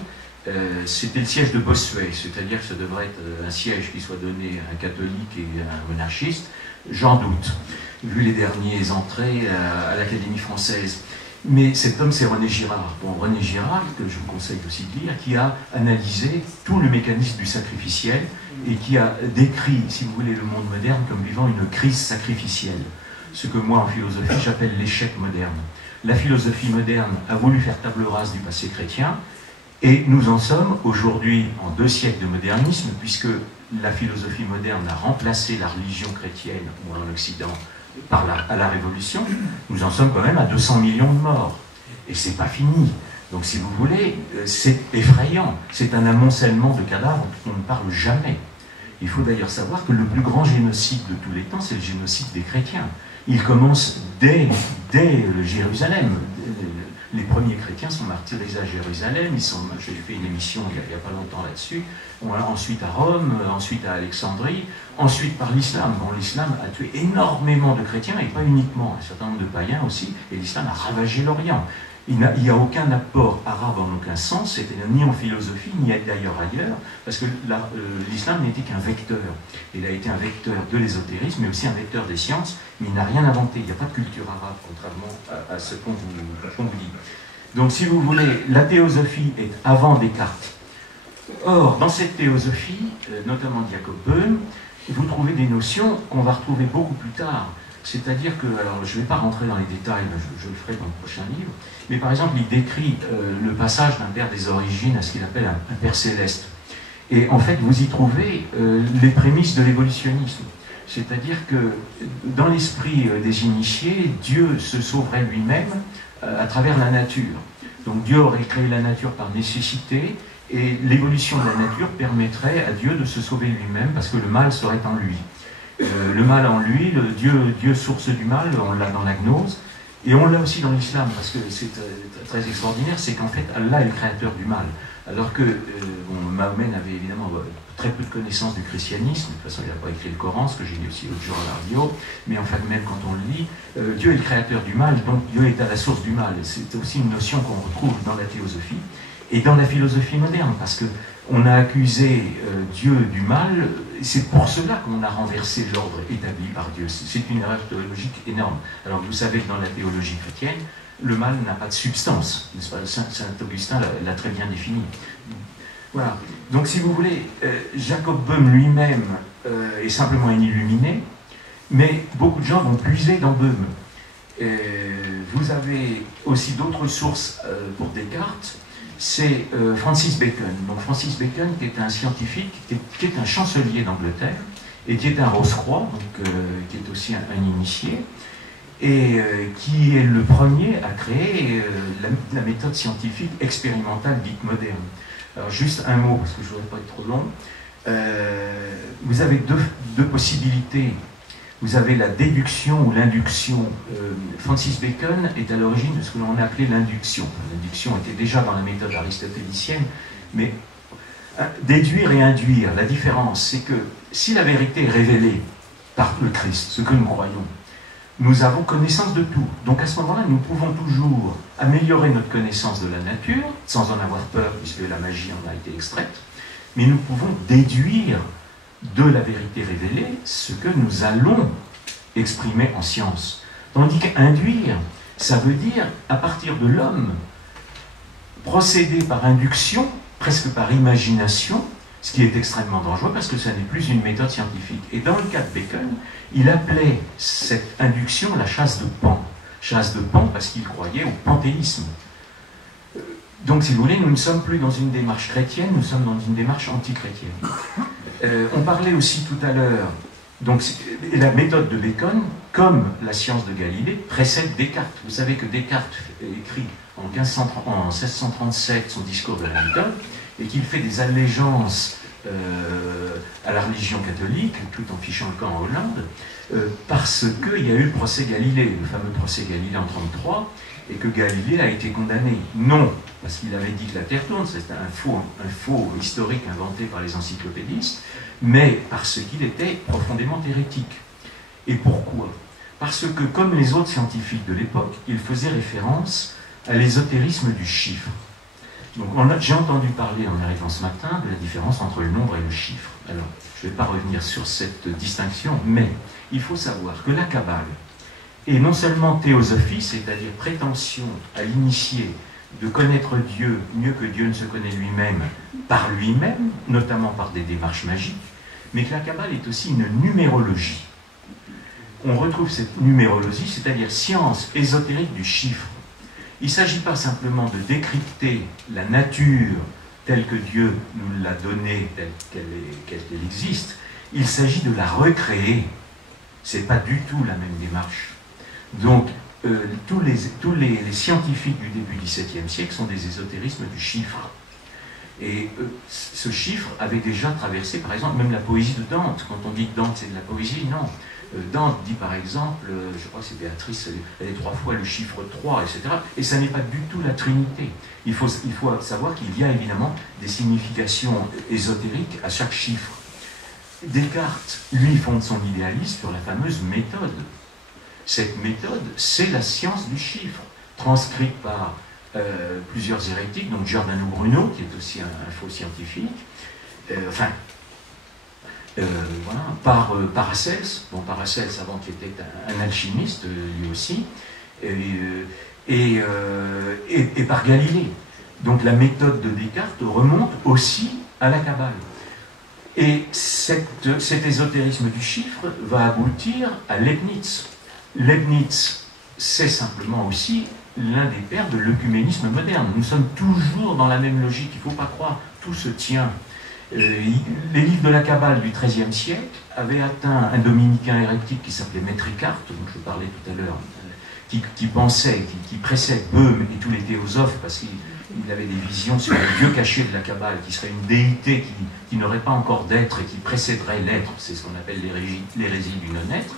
c'était le siège de Bossuet, c'est-à-dire que ça devrait être un siège qui soit donné à un catholique et à un monarchiste, j'en doute, vu les dernières entrées à l'Académie française. Mais cet homme, c'est René Girard. Bon, René Girard, que je vous conseille aussi de lire, qui a analysé tout le mécanisme du sacrificiel et qui a décrit, si vous voulez, le monde moderne comme vivant une crise sacrificielle. Ce que moi, en philosophie, j'appelle l'échec moderne. La philosophie moderne a voulu faire table rase du passé chrétien, et nous en sommes aujourd'hui en 2 siècles de modernisme, puisque la philosophie moderne a remplacé la religion chrétienne, ou en Occident, à la Révolution. Nous en sommes quand même à 200 millions de morts. Et c'est pas fini. Donc si vous voulez, c'est effrayant. C'est un amoncellement de cadavres dont on ne parle jamais. Il faut d'ailleurs savoir que le plus grand génocide de tous les temps, c'est le génocide des chrétiens. Il commence dès Jérusalem. Les premiers chrétiens sont martyrisés à Jérusalem. J'ai fait une émission il n'y a pas longtemps là-dessus. Ensuite à Rome, ensuite à Alexandrie, ensuite par l'islam. Bon, l'islam a tué énormément de chrétiens, et pas uniquement, un certain nombre de païens aussi, et l'islam a ravagé l'Orient. Il n'y a aucun apport arabe en aucun sens, c'était ni en philosophie, ni d'ailleurs ailleurs, parce que l'islam n'était qu'un vecteur. Il a été un vecteur de l'ésotérisme, mais aussi un vecteur des sciences, mais il n'a rien inventé. Il n'y a pas de culture arabe, contrairement à ce qu'on vous dit. Donc, si vous voulez, la théosophie est avant Descartes. Or, dans cette théosophie, notamment de Jacob Böhm, vous trouvez des notions qu'on va retrouver beaucoup plus tard. C'est-à-dire que, alors je ne vais pas rentrer dans les détails, je le ferai dans le prochain livre, mais par exemple, il décrit le passage d'un père des origines à ce qu'il appelle un père céleste. Et en fait, vous y trouvez les prémices de l'évolutionnisme. C'est-à-dire que dans l'esprit des initiés, Dieu se sauverait lui-même à travers la nature. Donc Dieu aurait créé la nature par nécessité, et l'évolution de la nature permettrait à Dieu de se sauver lui-même, parce que le mal serait en lui. Le mal en lui, le Dieu source du mal, on l'a dans la gnose, et on l'a aussi dans l'islam, parce que c'est très extraordinaire, c'est qu'en fait Allah est le créateur du mal, alors que Mahomet n'avait évidemment très peu de connaissances du christianisme. De toute façon il n'a pas écrit le Coran, ce que j'ai dit aussi l'autre jour à la radio, mais en fait même quand on le lit, Dieu est le créateur du mal, donc Dieu est à la source du mal. C'est aussi une notion qu'on retrouve dans la théosophie et dans la philosophie moderne, parce que on a accusé Dieu du mal, c'est pour cela qu'on a renversé l'ordre établi par Dieu. C'est une erreur théologique énorme. Alors vous savez que dans la théologie chrétienne, le mal n'a pas de substance, n'est-ce pas? Saint Augustin l'a très bien défini. Voilà. Donc si vous voulez, Jacob Böhm lui-même est simplement un illuminé, mais beaucoup de gens vont puiser dans Böhm. Vous avez aussi d'autres sources pour Descartes. C'est Francis Bacon. Donc Francis Bacon, qui est un scientifique, qui est un chancelier d'Angleterre, et qui est un Rose-Croix, qui est aussi un initié, et qui est le premier à créer la méthode scientifique expérimentale dite moderne. Alors juste un mot, parce que je ne voudrais pas être trop long. Vous avez deux possibilités. Vous avez la déduction ou l'induction. Francis Bacon est à l'origine de ce que l'on a appelé l'induction. L'induction était déjà dans la méthode aristotélicienne, mais déduire et induire, la différence, c'est que si la vérité est révélée par le Christ, ce que nous croyons, nous avons connaissance de tout. Donc à ce moment-là, nous pouvons toujours améliorer notre connaissance de la nature, sans en avoir peur, puisque la magie en a été extraite, mais nous pouvons déduire de la vérité révélée ce que nous allons exprimer en science. Tandis qu'induire, ça veut dire, à partir de l'homme, procéder par induction, presque par imagination, ce qui est extrêmement dangereux parce que ça n'est plus une méthode scientifique. Et dans le cas de Bacon, il appelait cette induction la chasse de Pan. Chasse de Pan parce qu'il croyait au panthéisme. Donc, si vous voulez, nous ne sommes plus dans une démarche chrétienne, nous sommes dans une démarche anti-chrétienne. On parlait aussi tout à l'heure, donc la méthode de Bacon, comme la science de Galilée, précède Descartes. Vous savez que Descartes écrit en 1637 son discours de la méthode, et qu'il fait des allégeances à la religion catholique, tout en fichant le camp en Hollande, parce qu'il y a eu le procès Galilée, le fameux procès Galilée en 1933, et que Galilée a été condamné. Non, parce qu'il avait dit que la Terre tourne, c'était un faux historique inventé par les encyclopédistes, mais parce qu'il était profondément hérétique. Et pourquoi? Parce que, comme les autres scientifiques de l'époque, il faisait référence à l'ésotérisme du chiffre. Donc j'ai entendu parler en arrivant ce matin de la différence entre le nombre et le chiffre. Alors, je ne vais pas revenir sur cette distinction, mais il faut savoir que la Kabbale est non seulement théosophie, c'est-à-dire prétention à l'initié de connaître Dieu mieux que Dieu ne se connaît lui-même, par lui-même, notamment par des démarches magiques, mais que la Kabbale est aussi une numérologie. On retrouve cette numérologie, c'est-à-dire science ésotérique du chiffre. Il ne s'agit pas simplement de décrypter la nature telle que Dieu nous l'a donnée, telle qu'elle existe. Il s'agit de la recréer. Ce n'est pas du tout la même démarche. Donc, tous les scientifiques du début du XVIIe siècle sont des ésotérismes du chiffre. Et ce chiffre avait déjà traversé, par exemple, même la poésie de Dante. Quand on dit que Dante c'est de la poésie, non. Dante dit par exemple, je crois que c'est Béatrice, elle est 3 fois le chiffre 3, etc. Et ça n'est pas du tout la Trinité. Il faut savoir qu'il y a évidemment des significations ésotériques à chaque chiffre. Descartes, lui, fonde son idéalisme sur la fameuse méthode. Cette méthode, c'est la science du chiffre, transcrite par plusieurs hérétiques, donc Giordano Bruno, qui est aussi un faux scientifique, voilà, par Paracels, bon, Paracels avant qui était un alchimiste lui aussi, et par Galilée. Donc la méthode de Descartes remonte aussi à la Kabbale. Et cet ésotérisme du chiffre va aboutir à Leibniz. Leibniz, c'est simplement aussi l'un des pères de l'œcuménisme moderne. Nous sommes toujours dans la même logique, il ne faut pas croire, tout se tient. Les livres de la Kabbale du XIIIe siècle avaient atteint un dominicain hérétique qui s'appelait Maître Eckhart, dont je parlais tout à l'heure, qui pensait, qui pressait Böhm et tous les théosophes, parce qu'il avait des visions sur le Dieu caché de la Kabbale, qui serait une déité qui n'aurait pas encore d'être et qui précéderait l'être. C'est ce qu'on appelle l'hérésie du non-être.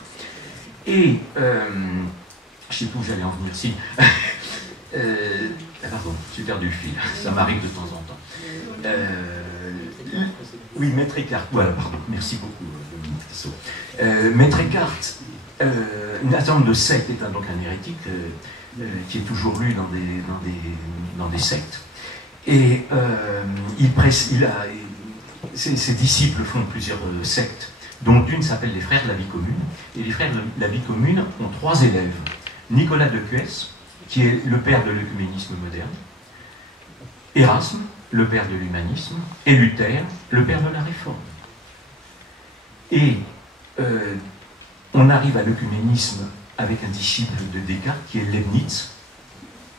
Et, je ne sais plus où j'allais en venir, si. Pardon, j'ai perdu le fil, ça m'arrive de temps en temps. Oui, Maître Eckhart, voilà, pardon, merci beaucoup, Dominique. Maître Eckhart, un certain nombre de sectes, est donc un hérétique qui est toujours lu dans des sectes. Et ses disciples font plusieurs sectes, dont une s'appelle les Frères de la Vie Commune. Et les Frères de la Vie Commune ont 3 élèves. Nicolas de Cuès, qui est le père de l'œcuménisme moderne, Érasme, le père de l'humanisme, et Luther, le père de la réforme. Et on arrive à l'œcuménisme avec un disciple de Descartes qui est Leibniz,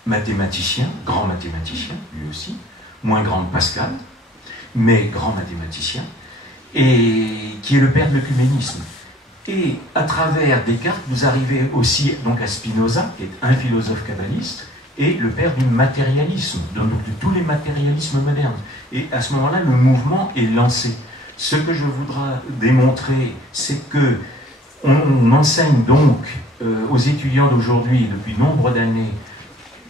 mathématicien, grand mathématicien, lui aussi, moins grand que Pascal, mais grand mathématicien, et qui est le père de l'œcuménisme. Et à travers Descartes, vous arrivez aussi donc à Spinoza, qui est un philosophe kabbaliste, et le père du matérialisme, donc de tous les matérialismes modernes. Et à ce moment-là, le mouvement est lancé. Ce que je voudrais démontrer, c'est que on enseigne donc aux étudiants d'aujourd'hui, depuis nombre d'années,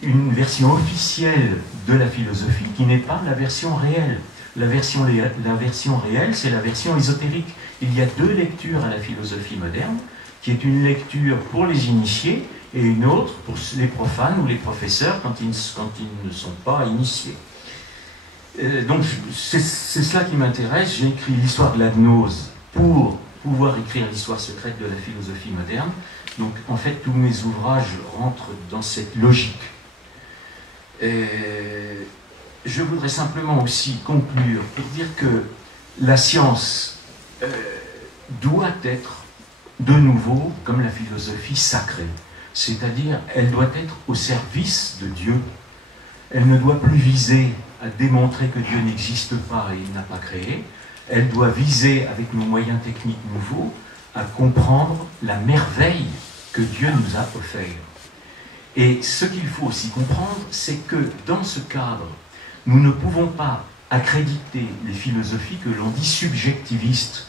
une version officielle de la philosophie qui n'est pas la version réelle. La version réelle, c'est la version ésotérique. Il y a 2 lectures à la philosophie moderne, qui est une lecture pour les initiés et une autre pour les profanes ou les professeurs quand ils ne sont pas initiés. Donc c'est cela qui m'intéresse. J'ai écrit l'histoire de la gnose pour pouvoir écrire l'histoire secrète de la philosophie moderne. Donc en fait tous mes ouvrages rentrent dans cette logique. Je voudrais simplement aussi conclure pour dire que la science doit être de nouveau, comme la philosophie, sacrée. C'est-à-dire, elle doit être au service de Dieu. Elle ne doit plus viser à démontrer que Dieu n'existe pas et il n'a pas créé. Elle doit viser, avec nos moyens techniques nouveaux, à comprendre la merveille que Dieu nous a offert. Et ce qu'il faut aussi comprendre, c'est que dans ce cadre, nous ne pouvons pas accréditer les philosophies que l'on dit subjectivistes.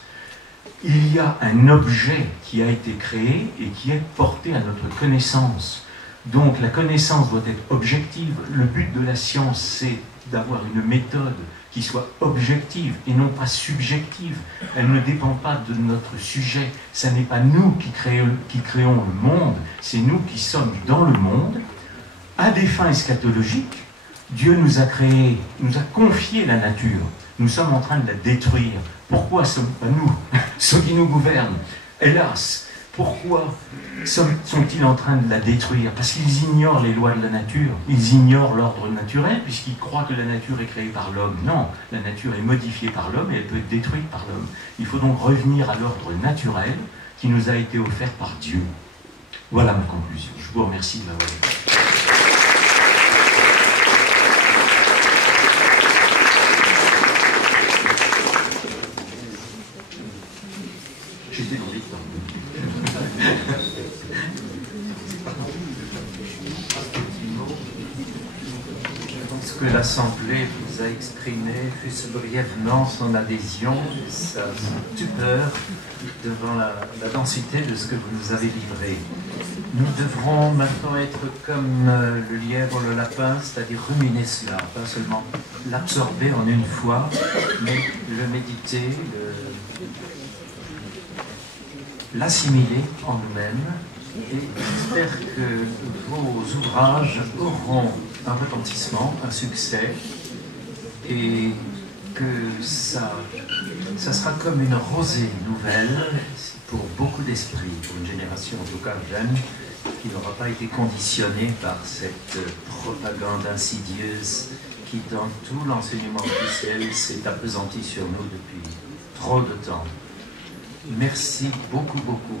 Il y a un objet qui a été créé et qui est porté à notre connaissance. Donc la connaissance doit être objective. Le but de la science, c'est d'avoir une méthode qui soit objective et non pas subjective. Elle ne dépend pas de notre sujet. Ce n'est pas nous qui créons le monde, c'est nous qui sommes dans le monde, à des fins eschatologiques, Dieu nous a créé, nous a confié la nature. Nous sommes en train de la détruire. Pourquoi nous, ceux qui nous gouvernent, hélas, pourquoi sont-ils en train de la détruire? Parce qu'ils ignorent les lois de la nature, ils ignorent l'ordre naturel, puisqu'ils croient que la nature est créée par l'homme. Non, la nature est modifiée par l'homme et elle peut être détruite par l'homme. Il faut donc revenir à l'ordre naturel qui nous a été offert par Dieu. Voilà ma conclusion. Je vous remercie de m'avoir écouté. J'étais dans les temps. Ce que l'Assemblée vous a exprimé, fût-ce brièvement son adhésion, sa stupeur devant la densité de ce que vous nous avez livré. Nous devrons maintenant être comme le lièvre, le lapin, c'est-à-dire ruminer cela, pas seulement l'absorber en une fois, mais le méditer, l'assimiler en nous-mêmes, et j'espère que vos ouvrages auront un retentissement, un succès, et que ça sera comme une rosée nouvelle pour beaucoup d'esprits, pour une génération en tout cas jeune, qui n'aura pas été conditionnée par cette propagande insidieuse qui, dans tout l'enseignement officiel, s'est appesantie sur nous depuis trop de temps. Merci beaucoup, beaucoup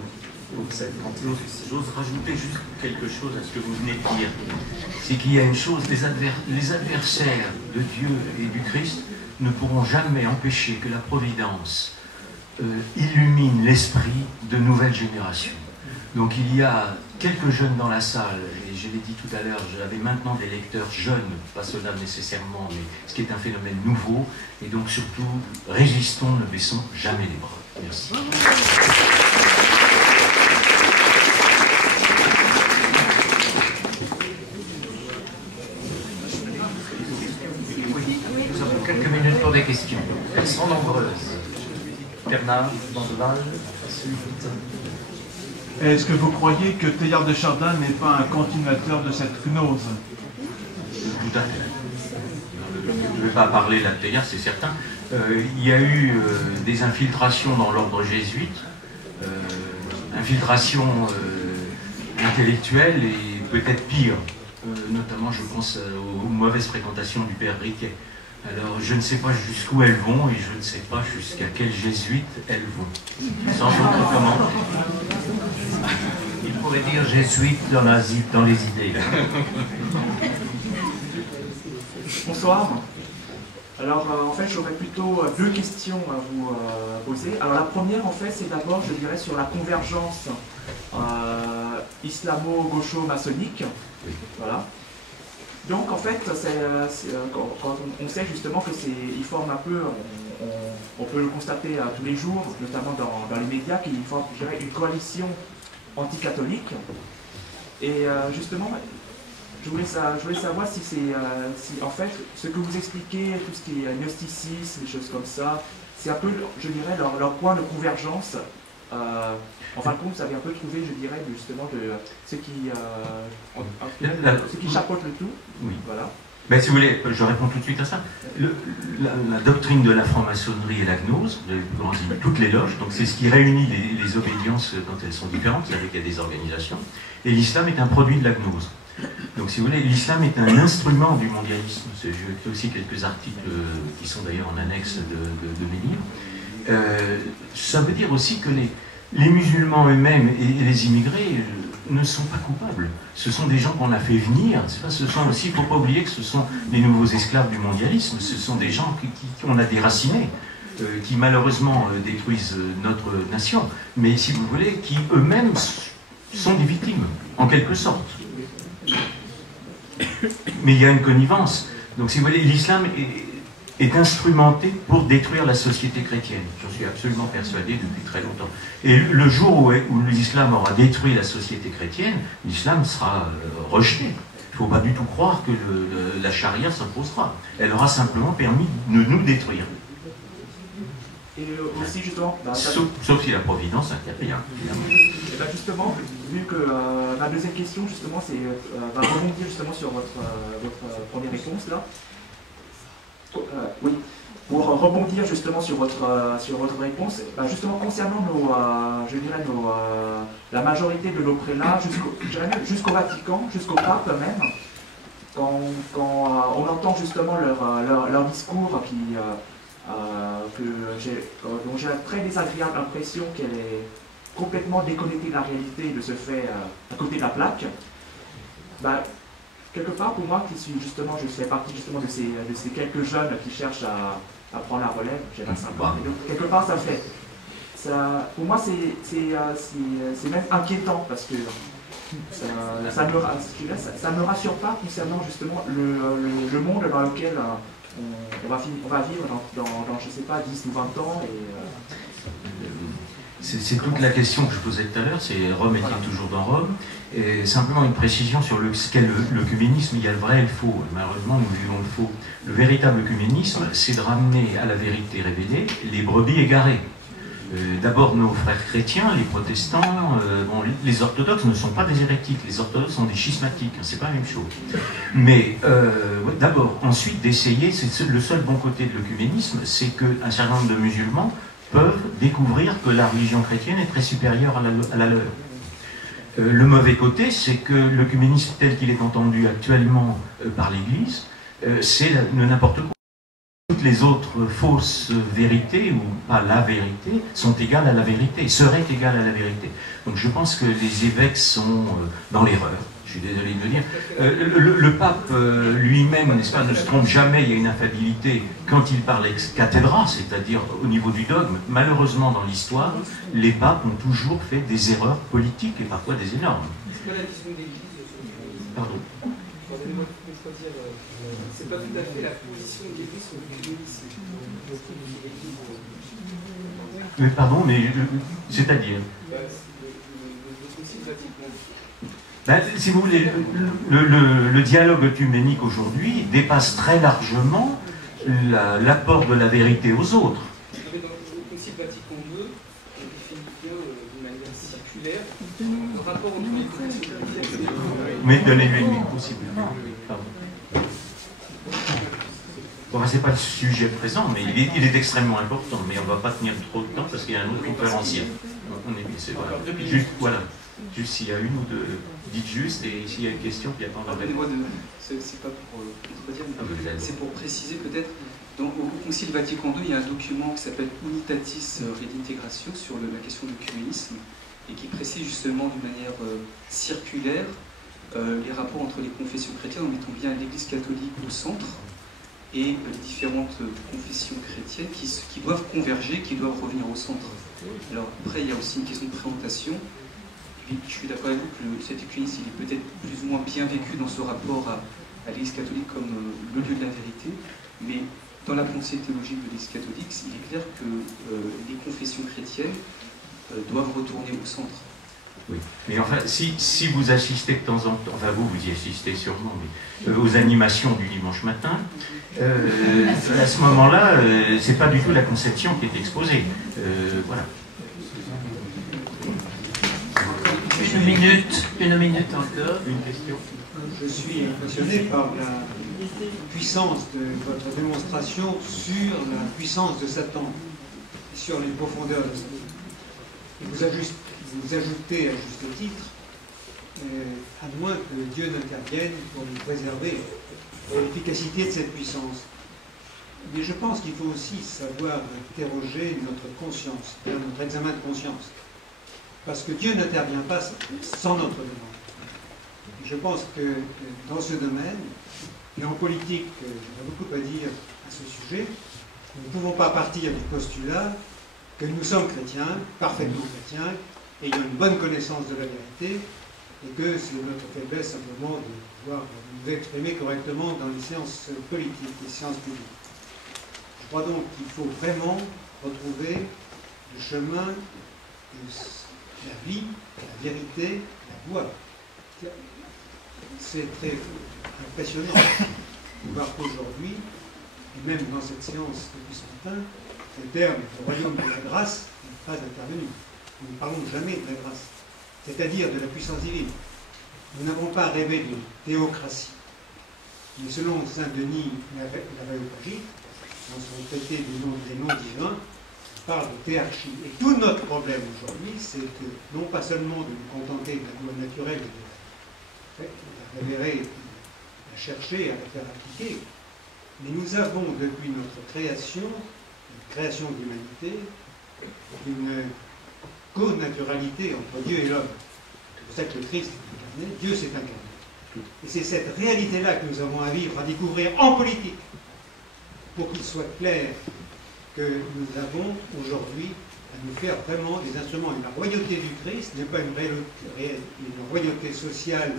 pour cette contribution. J'ose rajouter juste quelque chose à ce que vous venez de dire. C'est qu'il y a une chose, les adversaires de Dieu et du Christ ne pourront jamais empêcher que la Providence illumine l'esprit de nouvelles générations. Donc il y a quelques jeunes dans la salle, et je l'ai dit tout à l'heure, j'avais maintenant des lecteurs jeunes, pas cela nécessairement, mais ce qui est un phénomène nouveau, et donc surtout, résistons, ne baissons jamais les bras. Merci. Nous avons quelques minutes pour des questions. Elles sont nombreuses. Bernard, Mandeval, ensuite. Est-ce que vous croyez que Teilhard de Chardin n'est pas un continuateur de cette gnose? Tout à fait. Je ne vais pas parler là de Teilhard, c'est certain. Il y a eu des infiltrations dans l'ordre jésuite, infiltrations intellectuelles et peut-être pire, notamment je pense aux mauvaises fréquentations du père Riquet. Alors je ne sais pas jusqu'où elles vont et je ne sais pas jusqu'à quel jésuite elles vont. Sans aucun commentaire. Il pourrait dire jésuite dans les idées. Bonsoir. Alors en fait j'aurais plutôt deux questions à vous poser. Alors la première en fait c'est d'abord je dirais sur la convergence islamo-gaucho-maçonnique. Voilà. Donc en fait quand on sait justement que ils forment un peu, on peut le constater tous les jours, notamment dans les médias, qu'ils forment je dirais, une coalition anticatholique. Et justement je voulais savoir si c'est en fait ce que vous expliquez, tout ce qui est gnosticisme, des choses comme ça, c'est un peu, je dirais, leur point de convergence. En fin de compte, vous avez un peu trouvé, je dirais, justement, de ce qui chapeaute le tout. Oui. Voilà. Ben, si vous voulez, je réponds tout de suite à ça. La doctrine de la franc-maçonnerie et la gnose, toutes les loges, donc c'est ce qui réunit les obédiences quand elles sont différentes, vous savez qu'il y a des organisations, et l'islam est un produit de la gnose. Donc si vous voulez, l'islam est un instrument du mondialisme. J'ai fait aussi quelques articles qui sont d'ailleurs en annexe de mes livres. Ça veut dire aussi que les musulmans eux-mêmes et les immigrés ne sont pas coupables. Ce sont des gens qu'on a fait venir. Ce sont aussi, il ne faut pas oublier que ce sont les nouveaux esclaves du mondialisme. Ce sont des gens qu'on a déracinés, qui malheureusement détruisent notre nation, mais si vous voulez, qui eux-mêmes sont des victimes, en quelque sorte. Mais il y a une connivence. Donc si vous voulez, l'islam est instrumenté pour détruire la société chrétienne. J'en suis absolument persuadé depuis très longtemps. Et le jour où l'islam aura détruit la société chrétienne, l'islam sera rejeté. Il ne faut pas du tout croire que la charia s'imposera. Elle aura simplement permis de nous détruire. Et aussi justement... Sauf si la Providence intervient, évidemment. Et ben justement, vu que ma deuxième question justement va rebondir justement sur votre première réponse là. Oui, pour rebondir justement sur votre réponse, ben justement concernant la majorité de nos prélats jusqu'au Vatican, jusqu'au pape même, quand on entend justement leur discours dont j'ai la très désagréable impression qu'elle est complètement déconnectée de la réalité de ce fait à côté de la plaque, bah, quelque part pour moi je fais partie justement de ces quelques jeunes qui cherchent à prendre la relève, j'ai 25 ans, et donc quelque part pour moi c'est même inquiétant parce que ça me rassure pas concernant justement le monde dans lequel on va vivre dans je sais pas, 10 ou 20 ans. C'est toute la question que je posais tout à l'heure, c'est Rome est-il toujours dans Rome? Et simplement une précision sur ce qu'est l'œcuménisme, il y a le vrai et le faux. Malheureusement, nous vivons le faux. Le véritable œcuménisme, c'est de ramener à la vérité révélée les brebis égarées. D'abord nos frères chrétiens, les protestants, les orthodoxes ne sont pas des hérétiques, les orthodoxes sont des schismatiques, c'est pas la même chose. Mais d'abord, ensuite d'essayer, c'est le seul bon côté de l'œcuménisme, c'est qu'un certain nombre de musulmans peuvent découvrir que la religion chrétienne est très supérieure à la leur. Le mauvais côté, c'est que l'œcuménisme tel qu'il est entendu actuellement par l'Église, c'est n'importe quoi. Toutes les autres fausses vérités, ou pas la vérité, sont égales à la vérité, seraient égales à la vérité. Donc je pense que les évêques sont dans l'erreur, je suis désolé de le dire. Le pape lui-même, n'est-ce pas, ne se trompe jamais, il y a une infabilité quand il parle ex cathedra, c'est-à-dire au niveau du dogme. Malheureusement dans l'histoire, les papes ont toujours fait des erreurs politiques et parfois des énormes. Pardon. C'est pas tout à fait la position de l'Église sur l'œcuménisme. Mais pardon, mais c'est-à-dire si vous voulez, le dialogue œcuménique aujourd'hui dépasse très largement l'apport de la vérité aux autres. Mais dans le Concile Vatican II, on définit bien d'une manière circulaire le rapport entre les confessions chrétiennes. Mais donnez-lui une minute possible. Pardon. Bon, c'est pas le sujet présent, mais il est extrêmement important. Mais on ne va pas tenir trop de temps parce qu'il y a un autre conférencier. On est bien, c'est voilà. Juste, voilà. Juste s'il y a une ou deux, dites juste, et s'il y a une question, puis attends. Pardonnez-moi, c'est pas pour contredire, mais c'est pour préciser peut-être. Au Concile Vatican II, il y a un document qui s'appelle Unitatis Redintegratio sur la question de l'œcuménisme et qui précise justement d'une manière circulaire les rapports entre les confessions chrétiennes en mettant bien l'Église catholique au centre et les différentes confessions chrétiennes qui doivent converger, qui doivent revenir au centre. Alors après, il y a aussi une question de présentation. Je suis d'accord avec vous que cet œcuménisme il est peut-être plus ou moins bien vécu dans ce rapport à l'Église catholique comme le lieu de la vérité, mais dans la pensée théologique de l'Église catholique, il est clair que les confessions chrétiennes doivent retourner au centre. Oui, mais enfin, si vous assistez de temps en temps, enfin vous y assistez sûrement, mais aux animations du dimanche matin, à ce moment-là, c'est pas du tout la conception qui est exposée. Voilà. Une minute encore. Une question. Je suis impressionné par la puissance de votre démonstration sur la puissance de Satan, sur les profondeurs de Satan. Et vous ajoutez à juste titre, à moins que Dieu n'intervienne pour nous préserver l'efficacité de cette puissance. Mais je pense qu'il faut aussi savoir interroger notre conscience, notre examen de conscience. Parce que Dieu n'intervient pas sans notre demande. Et je pense que dans ce domaine, et en politique, j'ai beaucoup à dire à ce sujet, nous ne pouvons pas partir du postulat que nous sommes chrétiens, parfaitement chrétiens, ayant une bonne connaissance de la vérité, et que c'est notre faiblesse simplement de pouvoir nous exprimer correctement dans les séances politiques, les séances publiques. Je crois donc qu'il faut vraiment retrouver le chemin de la vie, la vérité, la voie. C'est très impressionnant de voir qu'aujourd'hui, et même dans cette séance depuis ce matin, le terme le royaume de la grâce n'est pas intervenu. Nous ne parlons jamais de la grâce, c'est-à-dire de la puissance divine. Nous n'avons pas rêvé d'une théocratie. Mais selon saint Denis l'Aréopagite, dans son traité des noms divins, il parle de théarchie. Et tout notre problème aujourd'hui, c'est que non pas seulement de nous contenter de la loi naturelle et de la révérer, la chercher, à la faire appliquer, mais nous avons depuis notre création, la création de l'humanité, une connaturalité entre Dieu et l'homme. C'est pour ça que le Christ est incarné, Dieu s'est incarné. Et c'est cette réalité-là que nous avons à vivre, à découvrir en politique, pour qu'il soit clair que nous avons aujourd'hui à nous faire vraiment des instruments. Et la royauté du Christ n'est pas une royauté sociale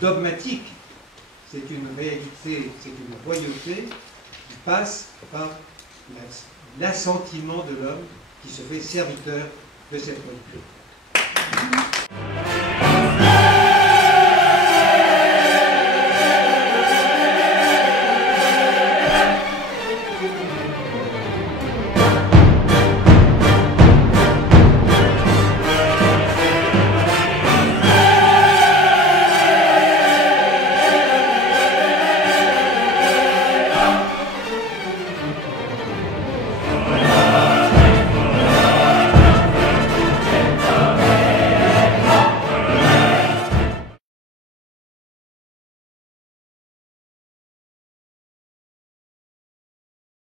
dogmatique, c'est une réalité, c'est une royauté qui passe par l'assentiment de l'homme qui se fait serviteur de cette royauté.